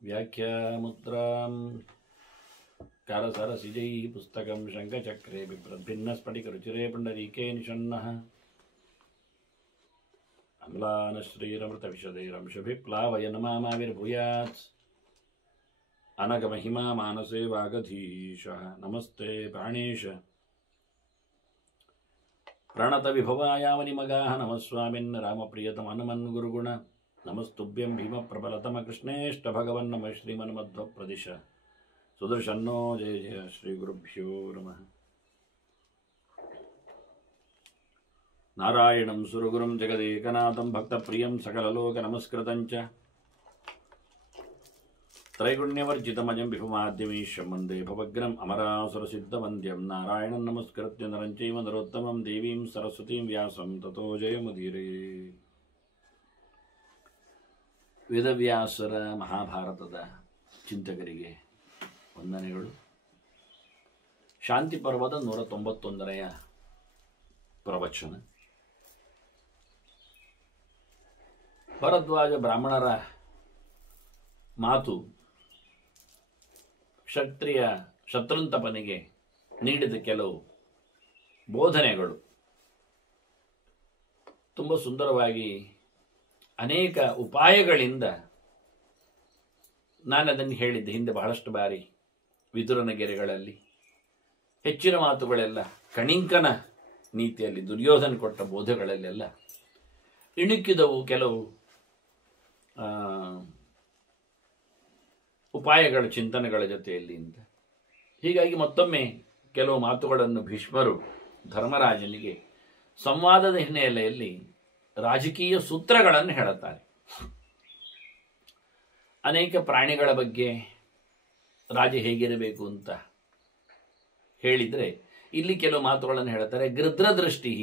ವ್ಯಾಖ್ಯಾಮುದ್ರಾಂ ಕಾರಸರಸಿಜೈ ಪುಸ್ತಕಂ ಶಂಖಚಕ್ರೆ ಬಿಭ್ರದ್ಭಿನ್ನಸ್ಫಟಿಕರುಚಿರೇ ಪುಂಡರೀಕೆ ನಿಷನ್ನಃ ಅಮ್ಲಾನಶ್ರೀರಮೃತವಿಶದೈರಂಶಭಿಪ್ಲಾವಯನಮಾಮಾವಿರ್ಭೂಯಾತ್ ಅನಗಮಹಿಮಾ ಮಾನಸೇ ವಾಗಧೀಶಃ ನಮಸ್ತೆ ಪ್ರಾಣೇಶ ಪ್ರಣತವಿಭವಾಯಾವನಿಮಗಾಃ ನಮಸ್ವಾಮಿನ್ ರಾಮಪ್ರಿಯತಮನಮನ್ ಗುರುಗುಣ ನಮಸ್ತುಭ್ಯಂ ಭೀಮಪ್ರಬಲತಮ ಕೃಷ್ಣೇಷ್ಟ ಭಗವನ್ ನಮಃ ಶ್ರೀಮನ್ಮಧ್ವಪ್ರದಿಶ ಸುದರ್ಶನ್ನೋ ಜಯ ಜಯ ಶ್ರೀ ಗುರುಭ್ಯೋ ನಮಃ. ನಾರಾಯಣಂ ಸುರಗುರುಂ ಜಗದೇಕನಾಥಂ ಭಕ್ತಪ್ರಿಯಂ ಸಕಲಲೋಕ ನಮಸ್ಕೃತಂಚ ತ್ರೈಗುಣ್ಯವರ್ಜಿತಮಜಂ ವಿಭುಮಾದ್ಯಮೀಶಂ ವಂದೇ ಭವಗ್ರಂ ಅಮರಾಸುರಸಿದ್ಧವಂದ್ಯಂ ನಾರಾಯಣಂ ನಮಸ್ಕೃತ್ಯ ನರಂ ಚೈವ ನರೋತ್ತಮಂ ದೇವೀಂ ಸರಸ್ವತೀಂ ವ್ಯಾಸಂ ತತೋ ಜಯಮುದೀರೇ. ವೇದವ್ಯಾಸರ ಮಹಾಭಾರತದ ಚಿಂತಕರಿಗೆ ವಂದನೆಗಳು. ಶಾಂತಿ ಪರ್ವದ 191ನೆಯ ಪ್ರವಚನ. ಭರದ್ವಾಜ ಬ್ರಾಹ್ಮಣರ ಮಾತು ಕ್ಷತ್ರಿಯ ಶತ್ರುಂತಪನಿಗೆ ನೀಡಿದ ಕೆಲವು ಬೋಧನೆಗಳು ತುಂಬ ಸುಂದರವಾಗಿ ಅನೇಕ ಉಪಾಯಗಳಿಂದ ನಾನು ಅದನ್ನು ಹೇಳಿದ್ದೆ ಹಿಂದೆ ಬಹಳಷ್ಟು ಬಾರಿ ವಿದುರನ ಗೆರೆಗಳಲ್ಲಿ. ಹೆಚ್ಚಿನ ಮಾತುಗಳೆಲ್ಲ ಕಣಿಂಕನ ನೀತಿಯಲ್ಲಿ ದುರ್ಯೋಧನ ಕೊಟ್ಟ ಬೋಧೆಗಳಲ್ಲೆಲ್ಲ ಇಣುಕಿದವು ಕೆಲವು ಉಪಾಯಗಳ ಚಿಂತನೆಗಳ ಜೊತೆಯಲ್ಲಿ ಅಂತ. ಹೀಗಾಗಿ ಮತ್ತೊಮ್ಮೆ ಕೆಲವು ಮಾತುಗಳನ್ನು ಭೀಷ್ಮರು ಧರ್ಮರಾಜನಿಗೆ ಸಂವಾದದ ಹಿನ್ನೆಲೆಯಲ್ಲಿ ರಾಜಕೀಯ ಸೂತ್ರಗಳನ್ನು ಹೇಳುತ್ತಾರೆ. ಅನೇಕ ಪ್ರಾಣಿಗಳ ಬಗ್ಗೆ ರಾಜ ಹೇಗಿರಬೇಕು ಅಂತ ಹೇಳಿದರೆ ಇಲ್ಲಿ ಕೆಲವು ಮಾತುಗಳನ್ನು ಹೇಳ್ತಾರೆ. ಗೃಧ್ರದೃಷ್ಟಿ,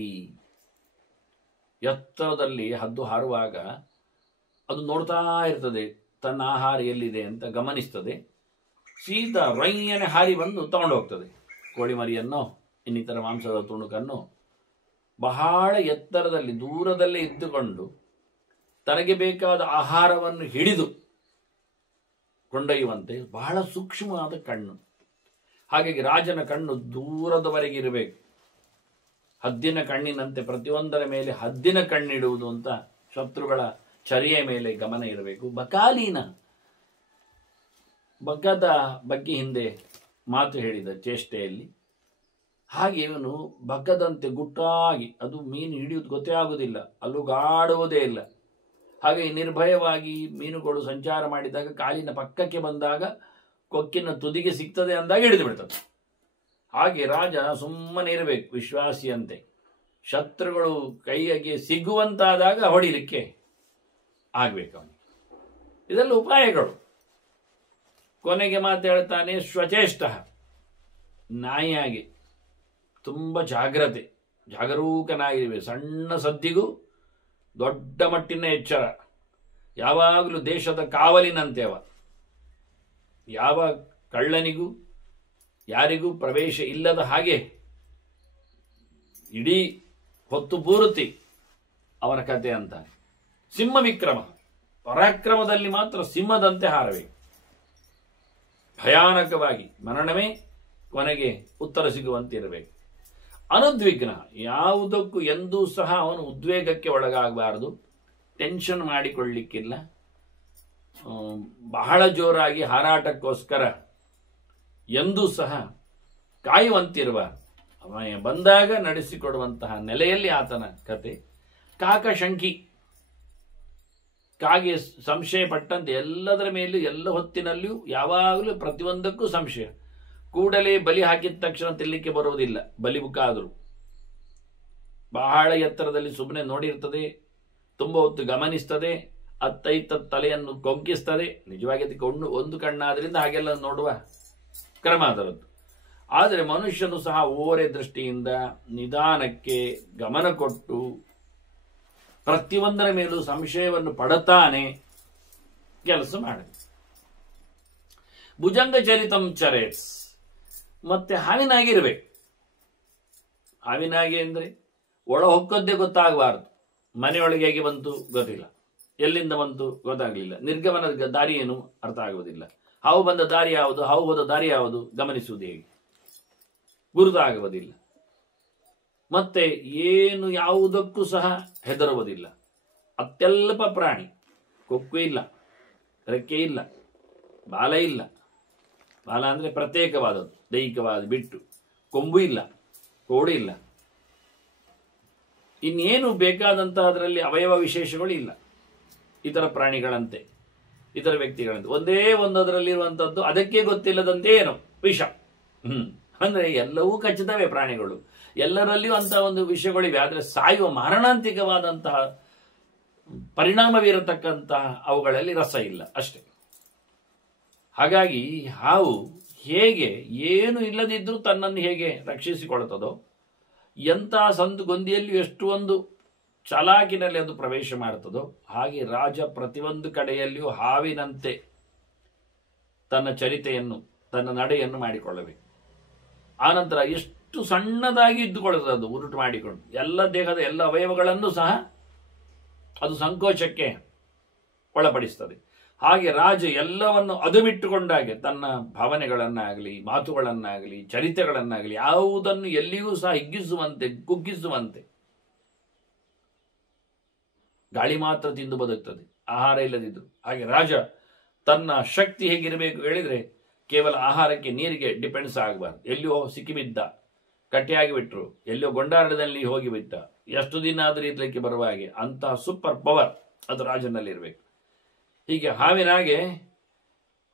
ಎತ್ತರದಲ್ಲಿ ಹದ್ದು ಹಾರುವಾಗ ಅದು ನೋಡ್ತಾ ಇರ್ತದೆ ತನ್ನ ಆಹಾರ ಎಲ್ಲಿದೆ ಅಂತ ಗಮನಿಸ್ತದೆ. ಸೀದಾ ರೈಯನೆ ಹಾರಿ ಬಂದು ತಗೊಂಡು ಹೋಗ್ತದೆ. ಕೋಳಿ ಮರಿಯನ್ನೋ ಇನ್ನಿತರ ಮಾಂಸದ ತುಣುಕನ್ನು ಬಹಳ ಎತ್ತರದಲ್ಲಿ ದೂರದಲ್ಲೇ ಇದ್ದುಕೊಂಡು ತನಗೆ ಬೇಕಾದ ಆಹಾರವನ್ನು ಹಿಡಿದು ಕೊಂಡೊಯ್ಯುವಂತೆ ಬಹಳ ಸೂಕ್ಷ್ಮವಾದ ಕಣ್ಣು. ಹಾಗಾಗಿ ರಾಜನ ಕಣ್ಣು ದೂರದವರೆಗೆ ಇರಬೇಕು. ಹದ್ದಿನ ಕಣ್ಣಿನಂತೆ ಪ್ರತಿಯೊಂದರ ಮೇಲೆ ಹದ್ದಿನ ಕಣ್ಣಿಡುವುದು ಅಂತ ಶತ್ರುಗಳ ಚರ್ಯೆಯ ಮೇಲೆ ಗಮನ ಇರಬೇಕು. ಬಕಾಲೀನ, ಬಗ್ಗದ ಬಗ್ಗೆ ಹಿಂದೆ ಮಾತು ಹೇಳಿದ ಚೇಷ್ಟೆಯಲ್ಲಿ. ಹಾಗೆ ಇವನು ಬಗ್ಗದಂತೆ ಗುಟ್ಟಾಗಿ, ಅದು ಮೀನು ಹಿಡಿಯುವುದು ಗೊತ್ತೇ ಆಗುವುದಿಲ್ಲ, ಅಲ್ಲುಗಾಡುವುದೇ ಇಲ್ಲ. ಹಾಗೆ ನಿರ್ಭಯವಾಗಿ ಮೀನುಗಳು ಸಂಚಾರ ಮಾಡಿದಾಗ ಕಾಲಿನ ಪಕ್ಕಕ್ಕೆ ಬಂದಾಗ ಕೊಕ್ಕಿನ ತುದಿಗೆ ಸಿಗ್ತದೆ ಅಂದಾಗ ಹಿಡಿದು ಬಿಡ್ತದೆ. ಹಾಗೆ ರಾಜ ಸುಮ್ಮನೆ ಇರಬೇಕು ವಿಶ್ವಾಸಿಯಂತೆ. ಶತ್ರುಗಳು ಕೈಗೆ ಸಿಗುವಂತಾದಾಗ ಹೊಡಿಲಿಕ್ಕೆ ಆಗ್ಬೇಕು ಅವನಿಗೆ. ಇದೆಲ್ಲ ಉಪಾಯಗಳು. ಕೊನೆಗೆ ಮಾತು ಹೇಳ್ತಾನೆ, ಶ್ವಚೇಷ್ಟ, ನಾಯಿಯಾಗಿ ತುಂಬ ಜಾಗರೂಕನಾಗಿವೆ. ಸಣ್ಣ ಸದ್ದಿಗೂ ದೊಡ್ಡ ಮಟ್ಟಿನ ಎಚ್ಚರ. ಯಾವಾಗಲೂ ದೇಶದ ಕಾವಲಿನಂತೆ ಅವ. ಯಾವ ಕಳ್ಳನಿಗೂ ಯಾರಿಗೂ ಪ್ರವೇಶ ಇಲ್ಲದ ಹಾಗೆ ಇಡೀ ಹೊತ್ತು ಪೂರ್ತಿ ಅವನ ಕತೆ ಅಂತಾನೆ. ಸಿಂಹ ವಿಕ್ರಮ, ಪರಾಕ್ರಮದಲ್ಲಿ ಮಾತ್ರ ಸಿಂಹದಂತೆ ಹಾರಬೇಕು. ಭಯಾನಕವಾಗಿ ಮರಣವೇ ಕೊನೆಗೆ ಉತ್ತರ ಸಿಗುವಂತಿರಬೇಕು. ಅನುದ್ವಿಗ್ನ, ಯಾವುದಕ್ಕೂ ಎಂದೂ ಸಹ ಅವನು ಉದ್ವೇಗಕ್ಕೆ ಒಳಗಾಗಬಾರದು. ಟೆನ್ಷನ್ ಮಾಡಿಕೊಳ್ಳಿಕ್ಕಿಲ್ಲ. ಬಹಳ ಜೋರಾಗಿ ಹಾರಾಟಕ್ಕೋಸ್ಕರ ಎಂದೂ ಸಹ ಕಾಯುವಂತಿರುವ, ಅವನ ಬಂದಾಗ ನಡೆಸಿಕೊಡುವಂತಹ ನೆಲೆಯಲ್ಲಿ ಆತನ ಕತೆ. ಕಾಕಶಂಕಿ, ಕಾಗೆ ಸಂಶಯ ಪಟ್ಟಂತೆ ಎಲ್ಲದರ ಮೇಲೂ ಎಲ್ಲ ಹೊತ್ತಿನಲ್ಲಿಯೂ ಯಾವಾಗಲೂ ಪ್ರತಿಯೊಂದಕ್ಕೂ ಸಂಶಯ. ಕೂಡಲೇ ಬಲಿ ಹಾಕಿದ ತಕ್ಷಣ ತಿನ್ನಲಿಕ್ಕೆ ಬರುವುದಿಲ್ಲ. ಬಲಿಬುಕ್ಕಾದರೂ ಬಹಳ ಎತ್ತರದಲ್ಲಿ ಸುಮ್ಮನೆ ನೋಡಿರ್ತದೆ, ತುಂಬ ಹೊತ್ತು ಗಮನಿಸ್ತದೆ, ಅತ್ತೈತ ತಲೆಯನ್ನು ಕೊಂಕಿಸ್ತದೆ. ನಿಜವಾಗಿ ಅದಕ್ಕೆ ಒಂದು ಕಣ್ಣಾದ್ರಿಂದ ಹಾಗೆಲ್ಲ ನೋಡುವ ಕ್ರಮ ಅದರದ್ದು. ಆದರೆ ಮನುಷ್ಯನು ಸಹ ಓರೆ ದೃಷ್ಟಿಯಿಂದ ನಿಧಾನಕ್ಕೆ ಗಮನ ಕೊಟ್ಟು ಪ್ರತಿಯೊಂದರ ಮೇಲೂ ಸಂಶಯವನ್ನು ಪಡುತ್ತಾನೆ ಕೆಲಸ ಮಾಡಬೇಕು. ಭುಜಂಗ ಚರಿತಂ ಚರೇತ್, ಮತ್ತೆ ಹಾವಿನಾಗಿರ್ಬೇಕು. ಹಾವಿನಾಗಿ ಅಂದ್ರೆ ಒಳ ಹೊಕ್ಕದ್ದೇ ಗೊತ್ತಾಗಬಾರದು. ಮನೆಯೊಳಗೆ ಹೇಗೆ ಬಂತು ಗೊತ್ತಿಲ್ಲ, ಎಲ್ಲಿಂದ ಬಂತು ಗೊತ್ತಾಗಲಿಲ್ಲ, ನಿರ್ಗಮನದ ದಾರಿ ಏನು ಅರ್ಥ ಆಗುವುದಿಲ್ಲ, ಹಾವು ಬಂದ ದಾರಿ ಯಾವುದು, ಹಾವು ಹೋದ ದಾರಿ ಯಾವುದು ಗಮನಿಸುವುದು ಹೇಗೆ, ಗುರುತಾಗುವುದಿಲ್ಲ. ಮತ್ತೆ ಏನು ಯಾವುದಕ್ಕೂ ಸಹ ಹೆದರುವುದಿಲ್ಲ. ಅತ್ಯಲ್ಪ ಪ್ರಾಣಿ, ಕೊಕ್ಕು ಇಲ್ಲ, ರೆಕ್ಕೆ ಇಲ್ಲ, ಬಾಲ ಇಲ್ಲ. ಬಾಲ ಅಂದರೆ ಪ್ರತ್ಯೇಕವಾದದ್ದು, ದೈಹಿಕವಾದ ಬಿಟ್ಟು. ಕೊಂಬು ಇಲ್ಲ, ಕೋಡು ಇಲ್ಲ, ಇನ್ನೇನು ಬೇಕಾದಂತಹ ಅದರಲ್ಲಿ ಅವಯವ ವಿಶೇಷಗಳು ಇಲ್ಲ. ಇತರ ಪ್ರಾಣಿಗಳಂತೆ, ಇತರ ವ್ಯಕ್ತಿಗಳಂತೆ ಒಂದೇ ಒಂದರಲ್ಲಿರುವಂಥದ್ದು ಅದಕ್ಕೆ ಗೊತ್ತಿಲ್ಲದಂತೆ ಏನು ವಿಷ. ಅಂದ್ರೆ ಎಲ್ಲವೂ ಖಚಿತವೇ ಪ್ರಾಣಿಗಳು, ಎಲ್ಲರಲ್ಲಿಯೂ ಅಂತಹ ಒಂದು ವಿಷಯಗಳಿವೆ. ಆದರೆ ಸಾಯುವ ಮಾರಣಾಂತಿಕವಾದಂತಹ ಪರಿಣಾಮ ಬೀರತಕ್ಕಂತಹ ಅವುಗಳಲ್ಲಿ ರಸ ಇಲ್ಲ ಅಷ್ಟೇ. ಹಾಗಾಗಿ ಹಾವು ಹೇಗೆ ಏನು ಇಲ್ಲದಿದ್ರೂ ತನ್ನನ್ನು ಹೇಗೆ ರಕ್ಷಿಸಿಕೊಳ್ತದೋ, ಎಂತಹ ಗೊಂದಿಯಲ್ಲಿ ಎಷ್ಟು ಒಂದು ಚಾಲಾಕಿನಲ್ಲಿ ಅದು ಪ್ರವೇಶ ಮಾಡುತ್ತದೋ, ಹಾಗೆ ರಾಜ ಪ್ರತಿಯೊಂದು ಕಡೆಯಲ್ಲಿಯೂ ಹಾವಿನಂತೆ ತನ್ನ ಚರಿತೆಯನ್ನು, ತನ್ನ ನಡೆಯನ್ನು ಮಾಡಿಕೊಳ್ಳಬೇಕು. ಆನಂತರ ಎಷ್ಟು ಸಣ್ಣದಾಗಿ ಇದ್ದುಕೊಳ್ಳುತ್ತದೆ ಅದು, ಉರುಟು ಮಾಡಿಕೊಂಡು ಎಲ್ಲ ದೇಹದ ಎಲ್ಲ ಅವಯವಗಳನ್ನು ಸಹ ಅದು ಸಂಕೋಚಕ್ಕೆ ಒಳಪಡಿಸ್ತದೆ. ಹಾಗೆ ರಾಜ ಎಲ್ಲವನ್ನು ಅದುಮಿಟ್ಟುಕೊಂಡಾಗೆ ತನ್ನ ಭಾವನೆಗಳನ್ನಾಗಲಿ, ಮಾತುಗಳನ್ನಾಗಲಿ, ಚರಿತೆಗಳನ್ನಾಗಲಿ ಯಾವುದನ್ನು ಎಲ್ಲಿಯೂ ಸಹ ಹಿಗ್ಗಿಸುವಂತೆ, ಕುಗ್ಗಿಸುವಂತೆ. ಗಾಳಿ ಮಾತ್ರ ತಿಂದು ಬದುಕ್ತದೆ, ಆಹಾರ ಇಲ್ಲದಿದ್ರು. ಹಾಗೆ ರಾಜ ತನ್ನ ಶಕ್ತಿ ಹೇಗಿರಬೇಕು ಹೇಳಿದ್ರೆ, ಕೇವಲ ಆಹಾರಕ್ಕೆ ನೀರಿಗೆ ಡಿಪೆಂಡ್ಸ್ ಆಗಬಾರ್ದು. ಎಲ್ಲಿಯೋ ಸಿಕ್ಕಿಬಿದ್ದ, ಕಟ್ಟೆಯಾಗಿ ಬಿಟ್ರು, ಎಲ್ಲಿಯೋ ಗೊಂಡಾರದಲ್ಲಿ ಹೋಗಿ ಬಿಟ್ಟ, ಎಷ್ಟು ದಿನ ಆದರೂ ಇರ್ಲಿಕ್ಕೆ ಬರುವ ಹಾಗೆ ಅಂತಹ ಸೂಪರ್ ಪವರ್ ಅದು ರಾಜನಲ್ಲಿ ಇರಬೇಕು. ಹೀಗೆ ಹಾವಿನಾಗೆ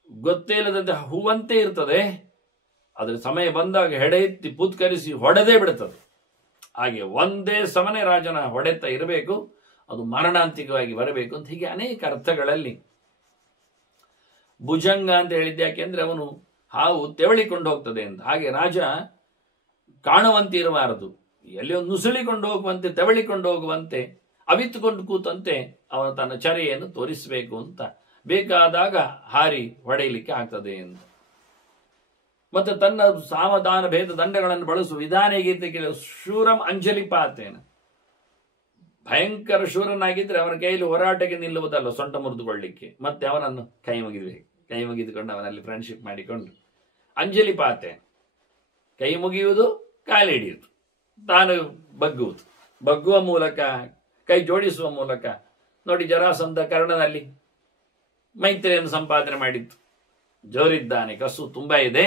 ಗೊತ್ತೇ ಇಲ್ಲದಂತೆ ಹೂವಂತೆ ಇರ್ತದೆ, ಅದರ ಸಮಯ ಬಂದಾಗ ಹೆಡೆ ಎತ್ತಿ ಪೂತ್ಕರಿಸಿ ಹೊಡೆದೇ ಬಿಡುತ್ತದೆ. ಹಾಗೆ ಒಂದೇ ಸಮನೆ ರಾಜನ ಹೊಡೆತ ಇರಬೇಕು, ಅದು ಮಾರಣಾಂತಿಕವಾಗಿ ಬರಬೇಕು ಅಂತ. ಹೀಗೆ ಅನೇಕ ಅರ್ಥಗಳಲ್ಲಿ ಭುಜಂಗ ಅಂತ ಹೇಳಿದ್ದೆ. ಯಾಕೆಂದ್ರೆ ಅವನು ಹಾವು ತೆವಳಿಕೊಂಡು ಹೋಗ್ತದೆ ಅಂತ. ಹಾಗೆ ರಾಜ ಕಾಣುವಂತೆ ಇರಬಾರದು, ಎಲ್ಲಿಯೋ ನುಸುಳಿಕೊಂಡು ಹೋಗುವಂತೆ, ತೆವಳಿಕೊಂಡು ಹೋಗುವಂತೆ, ಅವಿತುಕೊಂಡು ಕೂತಂತೆ ಅವನು ತನ್ನ ಚರೆಯನ್ನು ತೋರಿಸಬೇಕು ಅಂತ. ಬೇಕಾದಾಗ ಹಾರಿ ಹೊಡೆಯಲಿಕ್ಕೆ ಆಗ್ತದೆ ಅಂತ. ಮತ್ತೆ ತನ್ನ ಸಾವಧಾನ ಭೇದ ದಂಡಗಳನ್ನು ಬಳಸುವ ವಿಧಾನ ಹೇಗಿರುತ್ತೆ ಕೇಳಿ, ಶೂರಂ ಅಂಜಲಿ ಪಾತೇನ. ಭಯಂಕರ ಶೂರನಾಗಿದ್ರೆ ಅವನ ಕೈಯಲ್ಲಿ ಹೋರಾಟಕ್ಕೆ ನಿಲ್ಲುವುದಲ್ಲ, ಸೊಂಟ ಮುರಿದುಕೊಳ್ಳಿಕ್ಕೆ. ಮತ್ತೆ ಅವನನ್ನು ಕೈ ಮುಗಿದುಕೊಂಡು ಅವನಲ್ಲಿ ಫ್ರೆಂಡ್ಶಿಪ್ ಮಾಡಿಕೊಂಡು ಅಂಜಲಿ ಪಾತೆ, ಕೈ ಮುಗಿಯುವುದು, ಕಾಲು ಹಿಡಿಯುವುದು, ತಾನು ಬಗ್ಗುವುದು, ಬಗ್ಗುವ ಮೂಲಕ, ಕೈ ಜೋಡಿಸುವ ಮೂಲಕ. ನೋಡಿ, ಜರಾಸಂಧ ಕರ್ಣನಲ್ಲಿ ಮೈತ್ರಿಯನ್ನು ಸಂಪಾದನೆ ಮಾಡಿತ್ತು. ಜೋರಿದ್ದಾನೆ, ಕಸು ತುಂಬಾ ಇದೆ,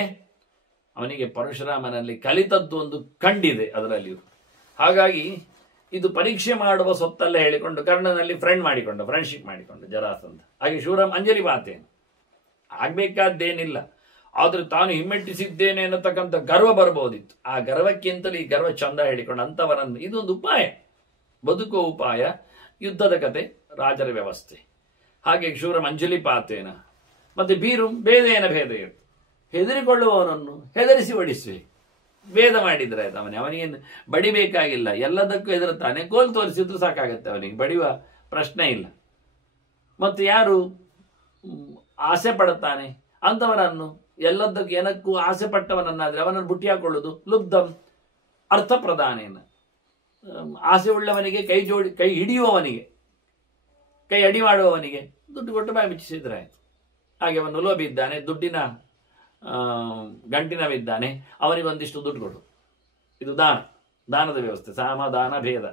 ಅವನಿಗೆ ಪರಶುರಾಮನಲ್ಲಿ ಕಲಿತದ್ದು ಒಂದು ಕಂಡಿದೆ ಅದರಲ್ಲಿಯೂ. ಹಾಗಾಗಿ ಇದು ಪರೀಕ್ಷೆ ಮಾಡುವ ಸೊತ್ತಲ್ಲ ಹೇಳಿಕೊಂಡು ಕರ್ಣನಲ್ಲಿ ಫ್ರೆಂಡ್ಶಿಪ್ ಮಾಡಿಕೊಂಡ ಜರಾಸಂಧ. ಹಾಗೆ ಶೂರಂ ಅಂಜಲಿ ಮಾತೇನು ಆಗ್ಬೇಕಾದ್ದೇನಿಲ್ಲ, ಆದ್ರೆ ತಾನು ಹಿಮ್ಮೆಟ್ಟಿಸಿದ್ದೇನೆ ಅನ್ನತಕ್ಕಂಥ ಗರ್ವ ಬರಬಹುದಿತ್ತು. ಆ ಗರ್ವಕ್ಕಿಂತಲೂ ಈ ಗರ್ವ ಚಂದ ಹೇಳಿಕೊಂಡು ಅಂತವರನ್ನು, ಇದೊಂದು ಉಪಾಯ, ಬದುಕುವ ಉಪಾಯ, ಯುದ್ಧದ ಕತೆ, ರಾಜರ ವ್ಯವಸ್ಥೆ. ಹಾಗೆ ಶೂರಂ ಅಂಜಲಿ ಪಾತೇನ. ಮತ್ತೆ ಭೇದೇನ ಭೇದ ಇತ್ತು, ಹೆದರಿಕೊಳ್ಳುವವನನ್ನು ಹೆದರಿಸಿ ಓಡಿಸುವೆ. ಭೇದ ಮಾಡಿದ್ರೆ ಆಯ್ತು, ಅವನಿಗೇನು ಬಡಿಬೇಕಾಗಿಲ್ಲ, ಎಲ್ಲದಕ್ಕೂ ಹೆದರುತ್ತಾನೆ, ಕೋಲ್ ತೋರಿಸಿದ್ರು ಸಾಕಾಗತ್ತೆ, ಅವನಿಗೆ ಬಡಿಯುವ ಪ್ರಶ್ನೆ ಇಲ್ಲ. ಮತ್ತು ಯಾರು ಆಸೆ ಪಡುತ್ತಾನೆ ಅಂತವನನ್ನು, ಎಲ್ಲದಕ್ಕೂ ಏನಕ್ಕೂ ಆಸೆ ಪಟ್ಟವನನ್ನಾದ್ರೆ ಅವನನ್ನು ಬುಟ್ಟಿ ಹಾಕೊಳ್ಳುವುದು ಲುಬ್ಧಂ ಅರ್ಥ ಪ್ರಧಾನೇನ. ಆಸೆ ಉಳ್ಳವನಿಗೆ ಕೈ ಹಿಡಿಯುವವನಿಗೆ, ಕೈ ಅಡಿ ಮಾಡುವವನಿಗೆ ದುಡ್ಡು ಕೊಟ್ಟು ಬಾಯಿ ಬಿಚ್ಚಿಸಿದ್ರೆ ಆಯ್ತು. ಹಾಗೆ ಅವನು ಲೋಭಿ ಇದ್ದಾನೆ, ದುಡ್ಡಿನ ಗಂಟಿನವಿದ್ದಾನೆ, ಅವನಿಗೆ ಒಂದಿಷ್ಟು ದುಡ್ಡು ಕೊಡು. ಇದು ದಾನದ ವ್ಯವಸ್ಥೆ, ಸಾಮದಾನ ಭೇದ.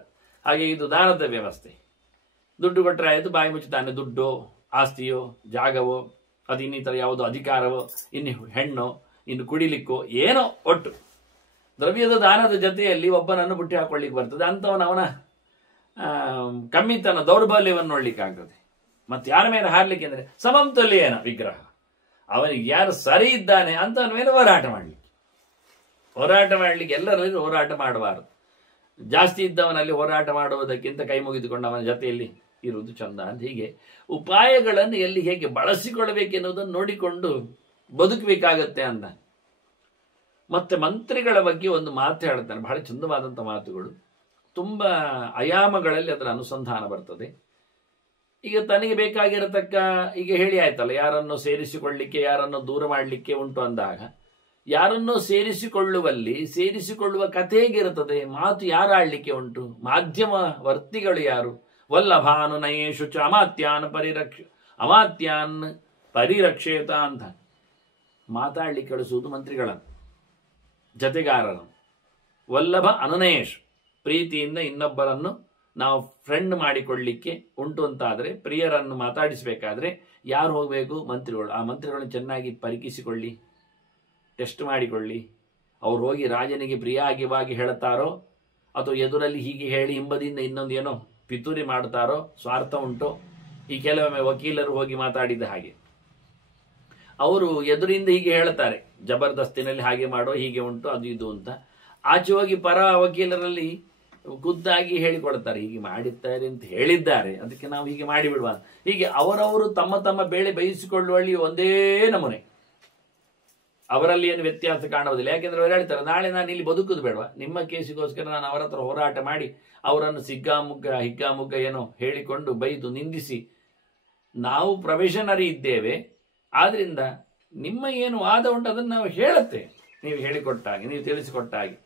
ಹಾಗೆ ಇದು ದಾನದ ವ್ಯವಸ್ಥೆ. ದುಡ್ಡು ಕೊಟ್ಟರೆ ಆಯಿತು, ಬಾಯಿ ಮುಚ್ಚುತ್ತಾನೆ. ದುಡ್ಡೋ, ಆಸ್ತಿಯೋ, ಜಾಗವೋ, ಅದು ಇನ್ನಿತರ ಯಾವುದೋ ಅಧಿಕಾರವೋ, ಇನ್ನು ಹೆಣ್ಣೋ, ಇನ್ನು ಕುಡಿಲಿಕ್ಕೋ, ಏನೋ ಒಟ್ಟು ದ್ರವ್ಯದ ದಾನದ ಜೊತೆಯಲ್ಲಿ ಒಬ್ಬನನ್ನು ಬುಟ್ಟಿ ಹಾಕೊಳ್ಳಿಕ್ಕೆ ಬರ್ತದೆ. ಅವನ ಕಮ್ಮಿತನ, ದೌರ್ಬಲ್ಯವನ್ನು ನೋಡ್ಲಿಕ್ಕಾಗ್ತದೆ. ಮತ್ತೆ ಯಾರ ಮೇಲೆ ಹಾರ್ಲಿಕ್ಕೆ ಅಂದ್ರೆ ಸಮಂತಲ್ಯೇನ ವಿಗ್ರಹ, ಅವನಿಗೆ ಯಾರು ಸರಿ ಇದ್ದಾನೆ ಅಂತವನ ಮೇಲೆ ಹೋರಾಟ ಮಾಡಲಿಕ್ಕೆ ಎಲ್ಲರಲ್ಲಿ ಹೋರಾಟ ಮಾಡಬಾರದು. ಜಾಸ್ತಿ ಇದ್ದವನಲ್ಲಿ ಹೋರಾಟ ಮಾಡುವುದಕ್ಕಿಂತ ಕೈ ಮುಗಿದುಕೊಂಡು ಅವನ ಜೊತೆಯಲ್ಲಿ ಇರುವುದು ಚಂದ ಅಂತ. ಹೀಗೆ ಉಪಾಯಗಳನ್ನು ಎಲ್ಲಿ ಹೇಗೆ ಬಳಸಿಕೊಳ್ಳಬೇಕೆನ್ನುವುದನ್ನು ನೋಡಿಕೊಂಡು ಬದುಕಬೇಕಾಗತ್ತೆ ಅಂತ. ಮತ್ತೆ ಮಂತ್ರಿಗಳ ಬಗ್ಗೆ ಒಂದು ಮಾತು ಹೇಳ್ತಾನೆ, ಬಹಳ ಚಂದವಾದಂಥ ಮಾತುಗಳು. ತುಂಬ ಆಯಾಮಗಳಲ್ಲಿ ಅದರ ಅನುಸಂಧಾನ ಬರ್ತದೆ. ಈಗ ತನಗೆ ಬೇಕಾಗಿರತಕ್ಕ, ಈಗ ಹೇಳಿ ಆಯ್ತಲ್ಲ, ಯಾರನ್ನು ಸೇರಿಸಿಕೊಳ್ಳಿಕ್ಕೆ, ಯಾರನ್ನು ದೂರ ಮಾಡಲಿಕ್ಕೆ ಉಂಟು ಅಂದಾಗ, ಯಾರನ್ನೋ ಸೇರಿಸಿಕೊಳ್ಳುವಲ್ಲಿ ಸೇರಿಸಿಕೊಳ್ಳುವ ಕಥೆ ಹೇಗಿರುತ್ತದೆ, ಮಾತು ಯಾರು ಆಡ್ಲಿಕ್ಕೆ ಉಂಟು, ಮಾಧ್ಯಮ ವರ್ತಿಗಳು ಯಾರು, ವಲ್ಲಭಾನುನಯೇಶು ಚ ಅಮಾತ್ಯಾನ್ ಪರಿರಕ್ಷೇತ ಅಂತ ಮಾತಾಡ್ಲಿಕ್ಕೆ ಕಳಿಸುವುದು ಮಂತ್ರಿಗಳನ್ನು, ಜತೆಗಾರರನ್ನು. ವಲ್ಲಭ ಅನುನಯೇಶು, ಪ್ರೀತಿಯಿಂದ ಇನ್ನೊಬ್ಬರನ್ನು ನಾವು ಫ್ರೆಂಡ್ ಮಾಡಿಕೊಳ್ಳಿಕ್ಕೆ ಉಂಟು ಅಂತಾದರೆ, ಪ್ರಿಯರನ್ನು ಮಾತಾಡಿಸಬೇಕಾದ್ರೆ ಯಾರು ಹೋಗಬೇಕು? ಮಂತ್ರಿಗಳು. ಆ ಮಂತ್ರಿಗಳನ್ನು ಚೆನ್ನಾಗಿ ಪರೀಕ್ಷಿಸಿಕೊಳ್ಳಿ, ಟೆಸ್ಟ್ ಮಾಡಿಕೊಳ್ಳಿ. ಅವ್ರು ಹೋಗಿ ರಾಜನಿಗೆ ಪ್ರಿಯಾಗಿವಾಗಿ ಹೇಳುತ್ತಾರೋ ಅಥವಾ ಎದುರಲ್ಲಿ ಹೀಗೆ ಹೇಳಿ ಹಿಂಬದಿಯಿಂದ ಇನ್ನೊಂದು ಏನೋ ಪಿತೂರಿ ಮಾಡ್ತಾರೋ, ಸ್ವಾರ್ಥ ಉಂಟೋ. ಈ ಕೆಲವೊಮ್ಮೆ ವಕೀಲರು ಹೋಗಿ ಮಾತಾಡಿದ ಹಾಗೆ ಅವರು ಎದುರಿಂದ ಹೀಗೆ ಹೇಳ್ತಾರೆ, ಜಬರ್ದಸ್ತಿನಲ್ಲಿ ಹಾಗೆ ಮಾಡೋ, ಹೀಗೆ ಉಂಟು, ಅದು ಇದು ಅಂತ. ಆಚೆ ಹೋಗಿ ಪರ ವಕೀಲರಲ್ಲಿ ಖುದ್ದಾಗಿ ಹೇಳಿಕೊಡ್ತಾರೆ, ಹೀಗೆ ಮಾಡಿದ್ದಾರೆ ಅಂತ ಹೇಳಿದ್ದಾರೆ, ಅದಕ್ಕೆ ನಾವು ಹೀಗೆ ಮಾಡಿಬಿಡುವ. ಹೀಗೆ ಅವರವರು ತಮ್ಮ ತಮ್ಮ ಬೇಳೆ ಬೇಯಿಸಿಕೊಳ್ಳುವಲ್ಲಿ ಒಂದೇ ನಮೂನೆ, ಅವರಲ್ಲಿ ಏನು ವ್ಯತ್ಯಾಸ ಕಾಣುವುದಿಲ್ಲ. ಯಾಕೆಂದ್ರೆ ಅವರು ಹೇಳ್ತಾರೆ, ನಾಳೆ ನಾನು ಇಲ್ಲಿ ಬದುಕುದು ಬೇಡವಾ, ನಿಮ್ಮ ಕೇಸಿಗೋಸ್ಕರ ನಾನು ಅವರ ಹತ್ರ ಹೋರಾಟ ಮಾಡಿ ಅವರನ್ನು ಹಿಗ್ಗಾಮುಗ್ಗ ಏನೋ ಹೇಳಿಕೊಂಡು ಬೈದು ನಿಂದಿಸಿ, ನಾವು ಪ್ರೊಫೆಷನರಿ ಇದ್ದೇವೆ, ಆದ್ರಿಂದ ನಿಮ್ಮ ಏನು ವಾದ ಉಂಟು ಅದನ್ನು ನಾವು ಹೇಳುತ್ತೆ, ನೀವು ಹೇಳಿಕೊಟ್ಟಾಗೆ, ನೀವು ತಿಳಿಸಿಕೊಟ್ಟಾಗೆ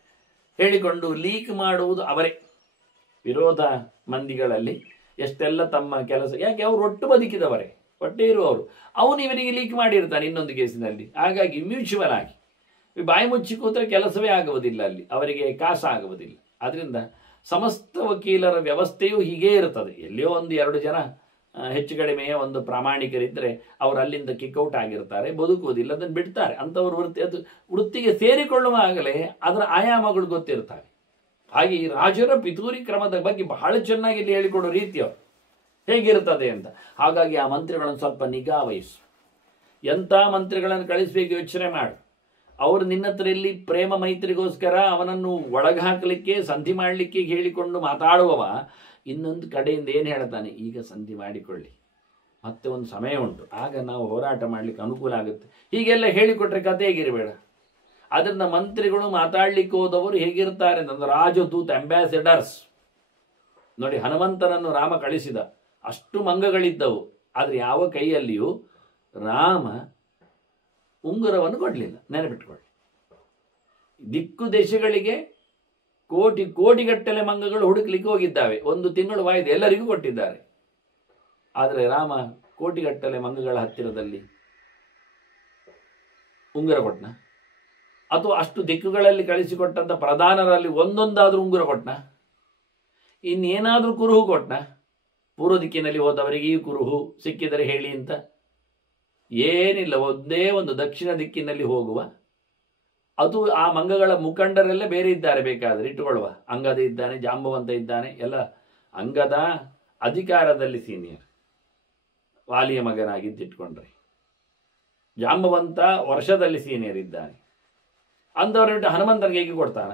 ಹೇಳಿಕೊಂಡು ಲೀಕ್ ಮಾಡುವುದು ಅವರೇ. ವಿರೋಧ ಮಂದಿಗಳಲ್ಲಿ ಎಷ್ಟೆಲ್ಲ ತಮ್ಮ ಕೆಲಸ, ಯಾಕೆ ಅವರು ಒಟ್ಟು ಬದುಕಿದವರೇ, ಒಟ್ಟೇ ಇರುವವರು, ಅವನು ಇವನಿಗೆ ಲೀಕ್ ಮಾಡಿರ್ತಾನೆ ಇನ್ನೊಂದು ಕೇಸಿನಲ್ಲಿ. ಹಾಗಾಗಿ ಮ್ಯೂಚುವಲ್ ಆಗಿ ಬಾಯಿ ಮುಚ್ಚಿ ಕೂತ್ರೆ ಕೆಲಸವೇ ಆಗುವುದಿಲ್ಲ, ಅಲ್ಲಿ ಅವರಿಗೆ ಕಾಸಾಗುವುದಿಲ್ಲ. ಅದರಿಂದ ಸಮಸ್ತ ವಕೀಲರ ವ್ಯವಸ್ಥೆಯೂ ಹೀಗೇ ಇರ್ತದೆ. ಎಲ್ಲಿಯೋ ಒಂದು 2 ಜನ ಹೆಚ್ಚು ಕಡಿಮೆಯ ಒಂದು ಪ್ರಾಮಾಣಿಕರಿದ್ದರೆ ಅವರು ಅಲ್ಲಿಂದ ಕಿಕ್ಔಟ್ ಆಗಿರ್ತಾರೆ, ಬದುಕುವುದಿಲ್ಲ, ಅದನ್ನು ಬಿಡ್ತಾರೆ. ಅಂಥವ್ರು ವೃತ್ತಿಗೆ ಸೇರಿಕೊಳ್ಳುವಾಗಲೇ ಅದರ ಆಯಾಮಗಳು ಗೊತ್ತಿರ್ತವೆ. ಹಾಗೆ ಈ ರಾಜರ ಪಿತೂರಿ ಕ್ರಮದ ಬಗ್ಗೆ ಬಹಳ ಚೆನ್ನಾಗಿ ಇಲ್ಲಿ ಹೇಳಿಕೊಡೋ ರೀತಿಯವರು ಹೇಗಿರ್ತದೆ ಅಂತ. ಹಾಗಾಗಿ ಆ ಮಂತ್ರಿಗಳನ್ನು ಸ್ವಲ್ಪ ನಿಗಾ ವಹಿಸು. ಎಂಥ ಮಂತ್ರಿಗಳನ್ನು ಕಳಿಸ್ಬೇಕು ಯೋಚನೆ ಮಾಡು. ಅವರು ನಿನ್ನ ಹತ್ರ ಇಲ್ಲಿ ಪ್ರೇಮ ಮೈತ್ರಿಗೋಸ್ಕರ ಅವನನ್ನು ಒಳಗಾಕಲಿಕ್ಕೆ, ಸಂಧಿ ಮಾಡಲಿಕ್ಕೆ ಹೇಳಿಕೊಂಡು ಮಾತಾಡುವವ ಇನ್ನೊಂದು ಕಡೆಯಿಂದ ಏನು ಹೇಳ್ತಾನೆ, ಈಗ ಸಂಧಿ ಮಾಡಿಕೊಳ್ಳಿ, ಮತ್ತೆ ಒಂದು ಸಮಯ ಉಂಟು, ಆಗ ನಾವು ಹೋರಾಟ ಮಾಡಲಿಕ್ಕೆ ಅನುಕೂಲ ಆಗುತ್ತೆ. ಹೀಗೆಲ್ಲ ಹೇಳಿಕೊಟ್ರೆ ಕತೆ ಹೇಗಿರಬೇಡ. ಅದರಿಂದ ಮಂತ್ರಿಗಳು ಮಾತಾಡ್ಲಿಕ್ಕೆ ಹೋದವರು ಹೇಗಿರ್ತಾರೆ ಅಂತಂದ್ರೆ ರಾಜದೂತ, ಅಂಬಾಸಿಡರ್ಸ್. ನೋಡಿ, ಹನುಮಂತನನ್ನು ರಾಮ ಕಳಿಸಿದ, ಅಷ್ಟು ಮಂಗಗಳಿದ್ದವು, ಆದರೆ ಯಾವ ಕೈಯಲ್ಲಿಯೂ ರಾಮ ಉಂಗುರವನ್ನು ಕೊಡಲಿಲ್ಲ. ನೆನಪಿಟ್ಕೊಳ್ಳಿ, ದಿಕ್ಕು ದೇಶಗಳಿಗೆ ಕೋಟಿಗಟ್ಟಲೆ ಮಂಗಗಳು ಹುಡುಕ್ಲಿಕ್ಕೆ ಹೋಗಿದ್ದಾವೆ, 1 ತಿಂಗಳು ವಾಯ್ದೆ ಎಲ್ಲರಿಗೂ ಕೊಟ್ಟಿದ್ದಾರೆ. ಆದರೆ ರಾಮ ಕೋಟಿಗಟ್ಟಲೆ ಮಂಗಗಳ ಹತ್ತಿರದಲ್ಲಿ ಉಂಗುರ ಕೊಟ್ನ? ಅಥವಾ ಅಷ್ಟು ದಿಕ್ಕುಗಳಲ್ಲಿ ಕಳಿಸಿಕೊಟ್ಟಂತ ಪ್ರಧಾನರಲ್ಲಿ ಒಂದೊಂದಾದ್ರೂ ಉಂಗುರ ಕೊಟ್ನ? ಇನ್ನೇನಾದ್ರೂ ಕುರುಹು ಕೊಟ್ನ? ಪೂರ್ವ ದಿಕ್ಕಿನಲ್ಲಿ ಹೋದವರಿಗೆ ಈ ಕುರುಹು ಸಿಕ್ಕಿದರೆ ಹೇಳಿ ಅಂತ ಏನಿಲ್ಲ. ಒಂದೇ ಒಂದು ದಕ್ಷಿಣ ದಿಕ್ಕಿನಲ್ಲಿ ಹೋಗುವ, ಅದು ಆ ಮಂಗಗಳ ಮುಖಂಡರೆಲ್ಲ ಬೇರೆ ಇದ್ದಾರೆ, ಬೇಕಾದ್ರೆ ಇಟ್ಟುಕೊಳ್ಳುವ. ಅಂಗದ ಇದ್ದಾನೆ, ಜಾಂಬವಂತ ಇದ್ದಾನೆ, ಎಲ್ಲ ಅಂಗದ ಅಧಿಕಾರದಲ್ಲಿ ಸೀನಿಯರ್, ವಾಲಿಯ ಮಗನಾಗಿದ್ದಿಟ್ಕೊಂಡ್ರೆ. ಜಾಂಬವಂತ ವರ್ಷದಲ್ಲಿ ಸೀನಿಯರ್ ಇದ್ದಾನೆ. ಅಂದವರ ಹನುಮಂತನಿಗೆ ಹೇಗೆ ಕೊಡ್ತಾನ?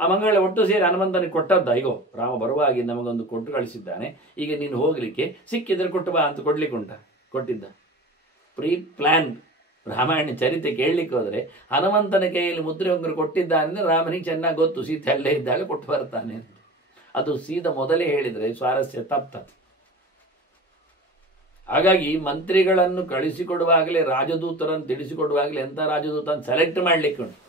ಆ ಮಂಗಳ ಒಟ್ಟು ಸೇರಿ ಹನುಮಂತನಿಗೆ ಕೊಟ್ಟದ್ದ. ಅಯ್ಯೋ, ರಾಮ ಬರುವಾಗಿ ನಮಗೊಂದು ಕೊಟ್ಟು ಕಳಿಸಿದ್ದಾನೆ, ಈಗ ನೀನು ಹೋಗ್ಲಿಕ್ಕೆ, ಸಿಕ್ಕಿದ್ರೆ ಕೊಟ್ಟು ಬಾ ಅಂತ ಕೊಡ್ಲಿಕ್ಕೆ ಉಂಟ? ಕೊಟ್ಟಿದ್ದ. ಪ್ರೀ ಪ್ಲಾನ್ ರಾಮಾಯಣ ಚರಿತೆ ಕೇಳಲಿಕ್ಕೆ ಹೋದರೆ ಹನುಮಂತನ ಕೈಯಲ್ಲಿ ಮುದ್ರೆ ಉಂಗುರ ಕೊಟ್ಟಿದ್ದಾನೆ ರಾಮನಿಗೆ ಚೆನ್ನಾಗಿ ಗೊತ್ತು, ಸೀತೆ ಅಲ್ಲೇ ಇದ್ದಾಗ ಕೊಟ್ಟು ಬರ್ತಾನೆ ಅಂತ. ಅದು ಸೀದಾ ಮೊದಲೇ ಹೇಳಿದರೆ ಸ್ವಾರಸ್ಯ ತಪ್ತದೆ. ಹಾಗಾಗಿ ಮಂತ್ರಿಗಳನ್ನು ಕಳಿಸಿಕೊಡುವಾಗಲೇ, ರಾಜದೂತರನ್ನು ತಿಳಿಸಿಕೊಡುವಾಗಲೇ ಎಂಥ ರಾಜದೂತರನ್ನು ಸೆಲೆಕ್ಟ್ ಮಾಡಲಿಕ್ಕೆ ಉಂಟು,